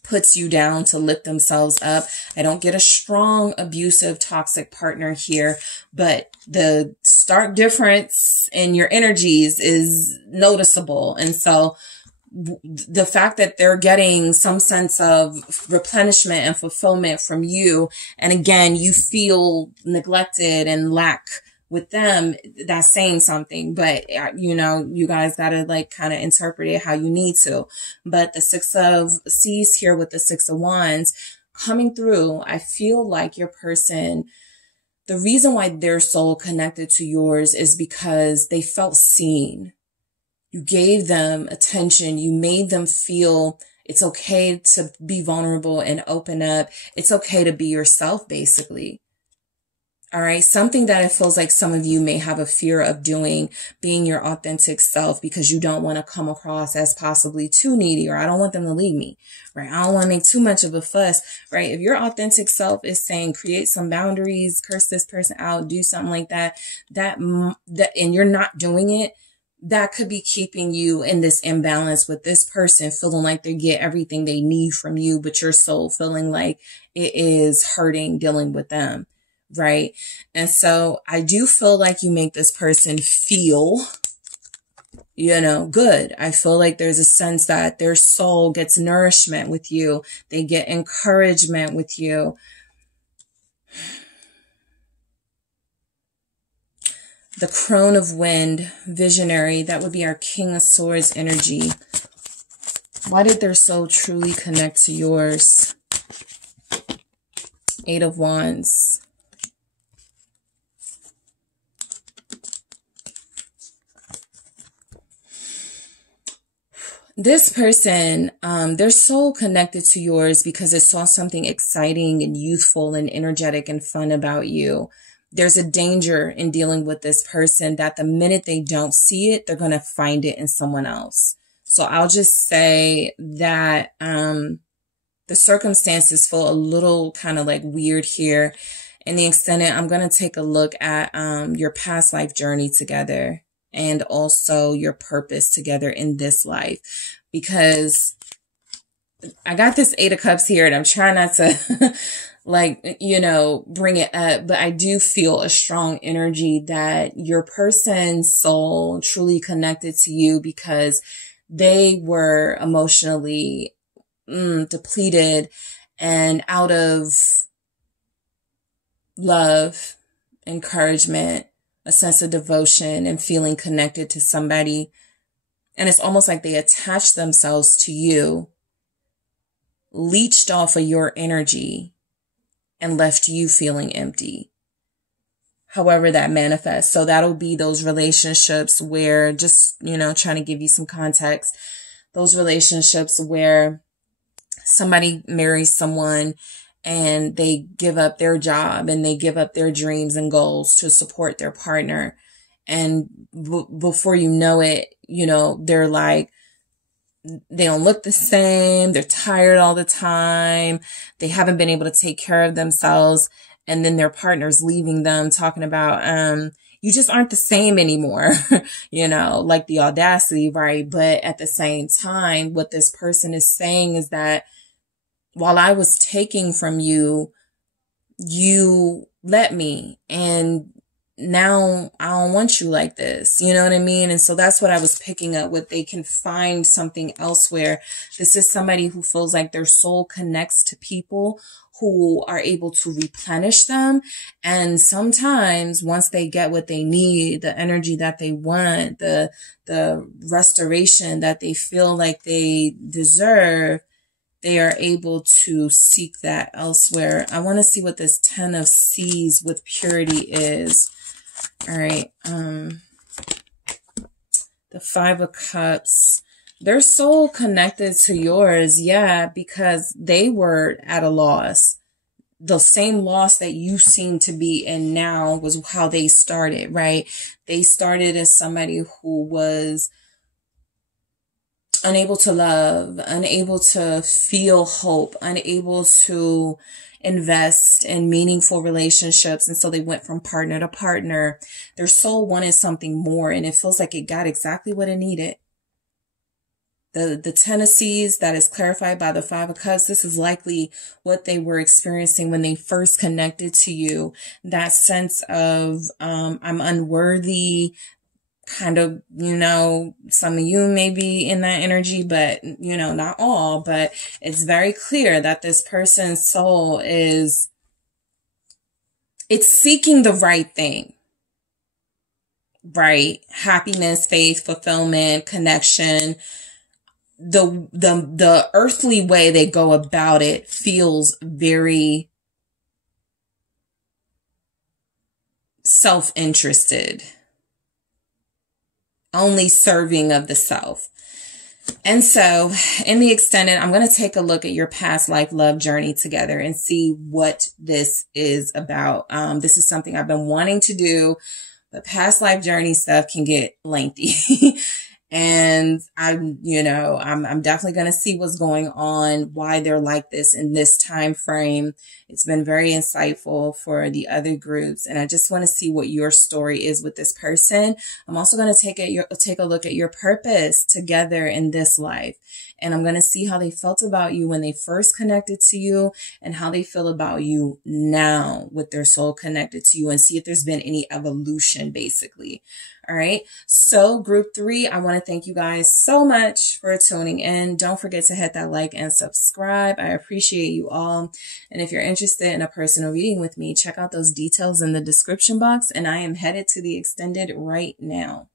puts you down to lift themselves up. I don't get a strong, abusive, toxic partner here, but the stark difference in your energies is noticeable. And so the fact that they're getting some sense of replenishment and fulfillment from you, and again, you feel neglected and lack with them, that's saying something. But, you know, you guys got to like kind of interpret it how you need to. But the Six of Seas here with the Six of Wands coming through, I feel like your person, the reason why their soul connected to yours is because they felt seen. You gave them attention. You made them feel it's okay to be vulnerable and open up. It's okay to be yourself, basically. All right. Something that it feels like some of you may have a fear of doing, being your authentic self because you don't want to come across as possibly too needy, or I don't want them to leave me, right? I don't want to make too much of a fuss, right? If your authentic self is saying, create some boundaries, curse this person out, do something like that, and you're not doing it, that could be keeping you in this imbalance with this person, feeling like they get everything they need from you, but your soul feeling like it is hurting dealing with them, right? And so I do feel like you make this person feel, you know, good. I feel like there's a sense that their soul gets nourishment with you. They get encouragement with you. The Crone of Wind, visionary, that would be our King of Swords energy. Why did their soul truly connect to yours? Eight of Wands. This person, their soul connected to yours because it saw something exciting and youthful and energetic and fun about you. There's a danger in dealing with this person that the minute they don't see it, they're going to find it in someone else. So I'll just say that the circumstances feel a little kind of like weird here. In the extended, I'm going to take a look at your past life journey together and also your purpose together in this life, because I got this Eight of Cups here and I'm trying not to like, you know, bring it up, but I do feel a strong energy that your person's soul truly connected to you because they were emotionally depleted and out of love, encouragement, a sense of devotion and feeling connected to somebody. And it's almost like they attached themselves to you, leached off of your energy, and left you feeling empty. However that manifests. So that'll be those relationships where, just, you know, trying to give you some context, those relationships where somebody marries someone and they give up their job and they give up their dreams and goals to support their partner. And before you know it, you know, they're like, they don't look the same. They're tired all the time. They haven't been able to take care of themselves. And then their partner's leaving them, talking about, you just aren't the same anymore, you know, like the audacity, right? But at the same time, what this person is saying is that while I was taking from you, you let me, and now I don't want you like this. You know what I mean? And so that's what I was picking up with. They can find something elsewhere. This is somebody who feels like their soul connects to people who are able to replenish them. And sometimes once they get what they need, the energy that they want, the restoration that they feel like they deserve, they are able to seek that elsewhere. I want to see what this 10 of Seas with purity is. All right. The 5 of Cups. Their soul connected to yours. Yeah, because they were at a loss. The same loss that you seem to be in now was how they started, right? They started as somebody who was unable to love, unable to feel hope, unable to invest in meaningful relationships. And so they went from partner to partner. Their soul wanted something more, and it feels like it got exactly what it needed. The 10 of Seas that is clarified by the 5 of Cups. This is likely what they were experiencing when they first connected to you. That sense of, I'm unworthy. Kind of, you know, some of you may be in that energy, but, you know, not all, but it's very clear that this person's soul it's seeking the right thing, right? Happiness, faith, fulfillment, connection. The earthly way they go about it feels very self-interested. Only serving of the self. And so in the extended, I'm going to take a look at your past life love journey together and see what this is about. This is something I've been wanting to do, but past life journey stuff can get lengthy. And I'm definitely going to see what's going on, why they're like this in this time frame. It's been very insightful for the other groups. And I just want to see what your story is with this person. I'm also going to take a look at your purpose together in this life. And I'm going to see how they felt about you when they first connected to you and how they feel about you now with their soul connected to you, and see if there's been any evolution, basically. All right. So group 3, I want to thank you guys so much for tuning in. Don't forget to hit that like and subscribe. I appreciate you all. And if you're interested in a personal reading with me, check out those details in the description box. And I am headed to the extended right now.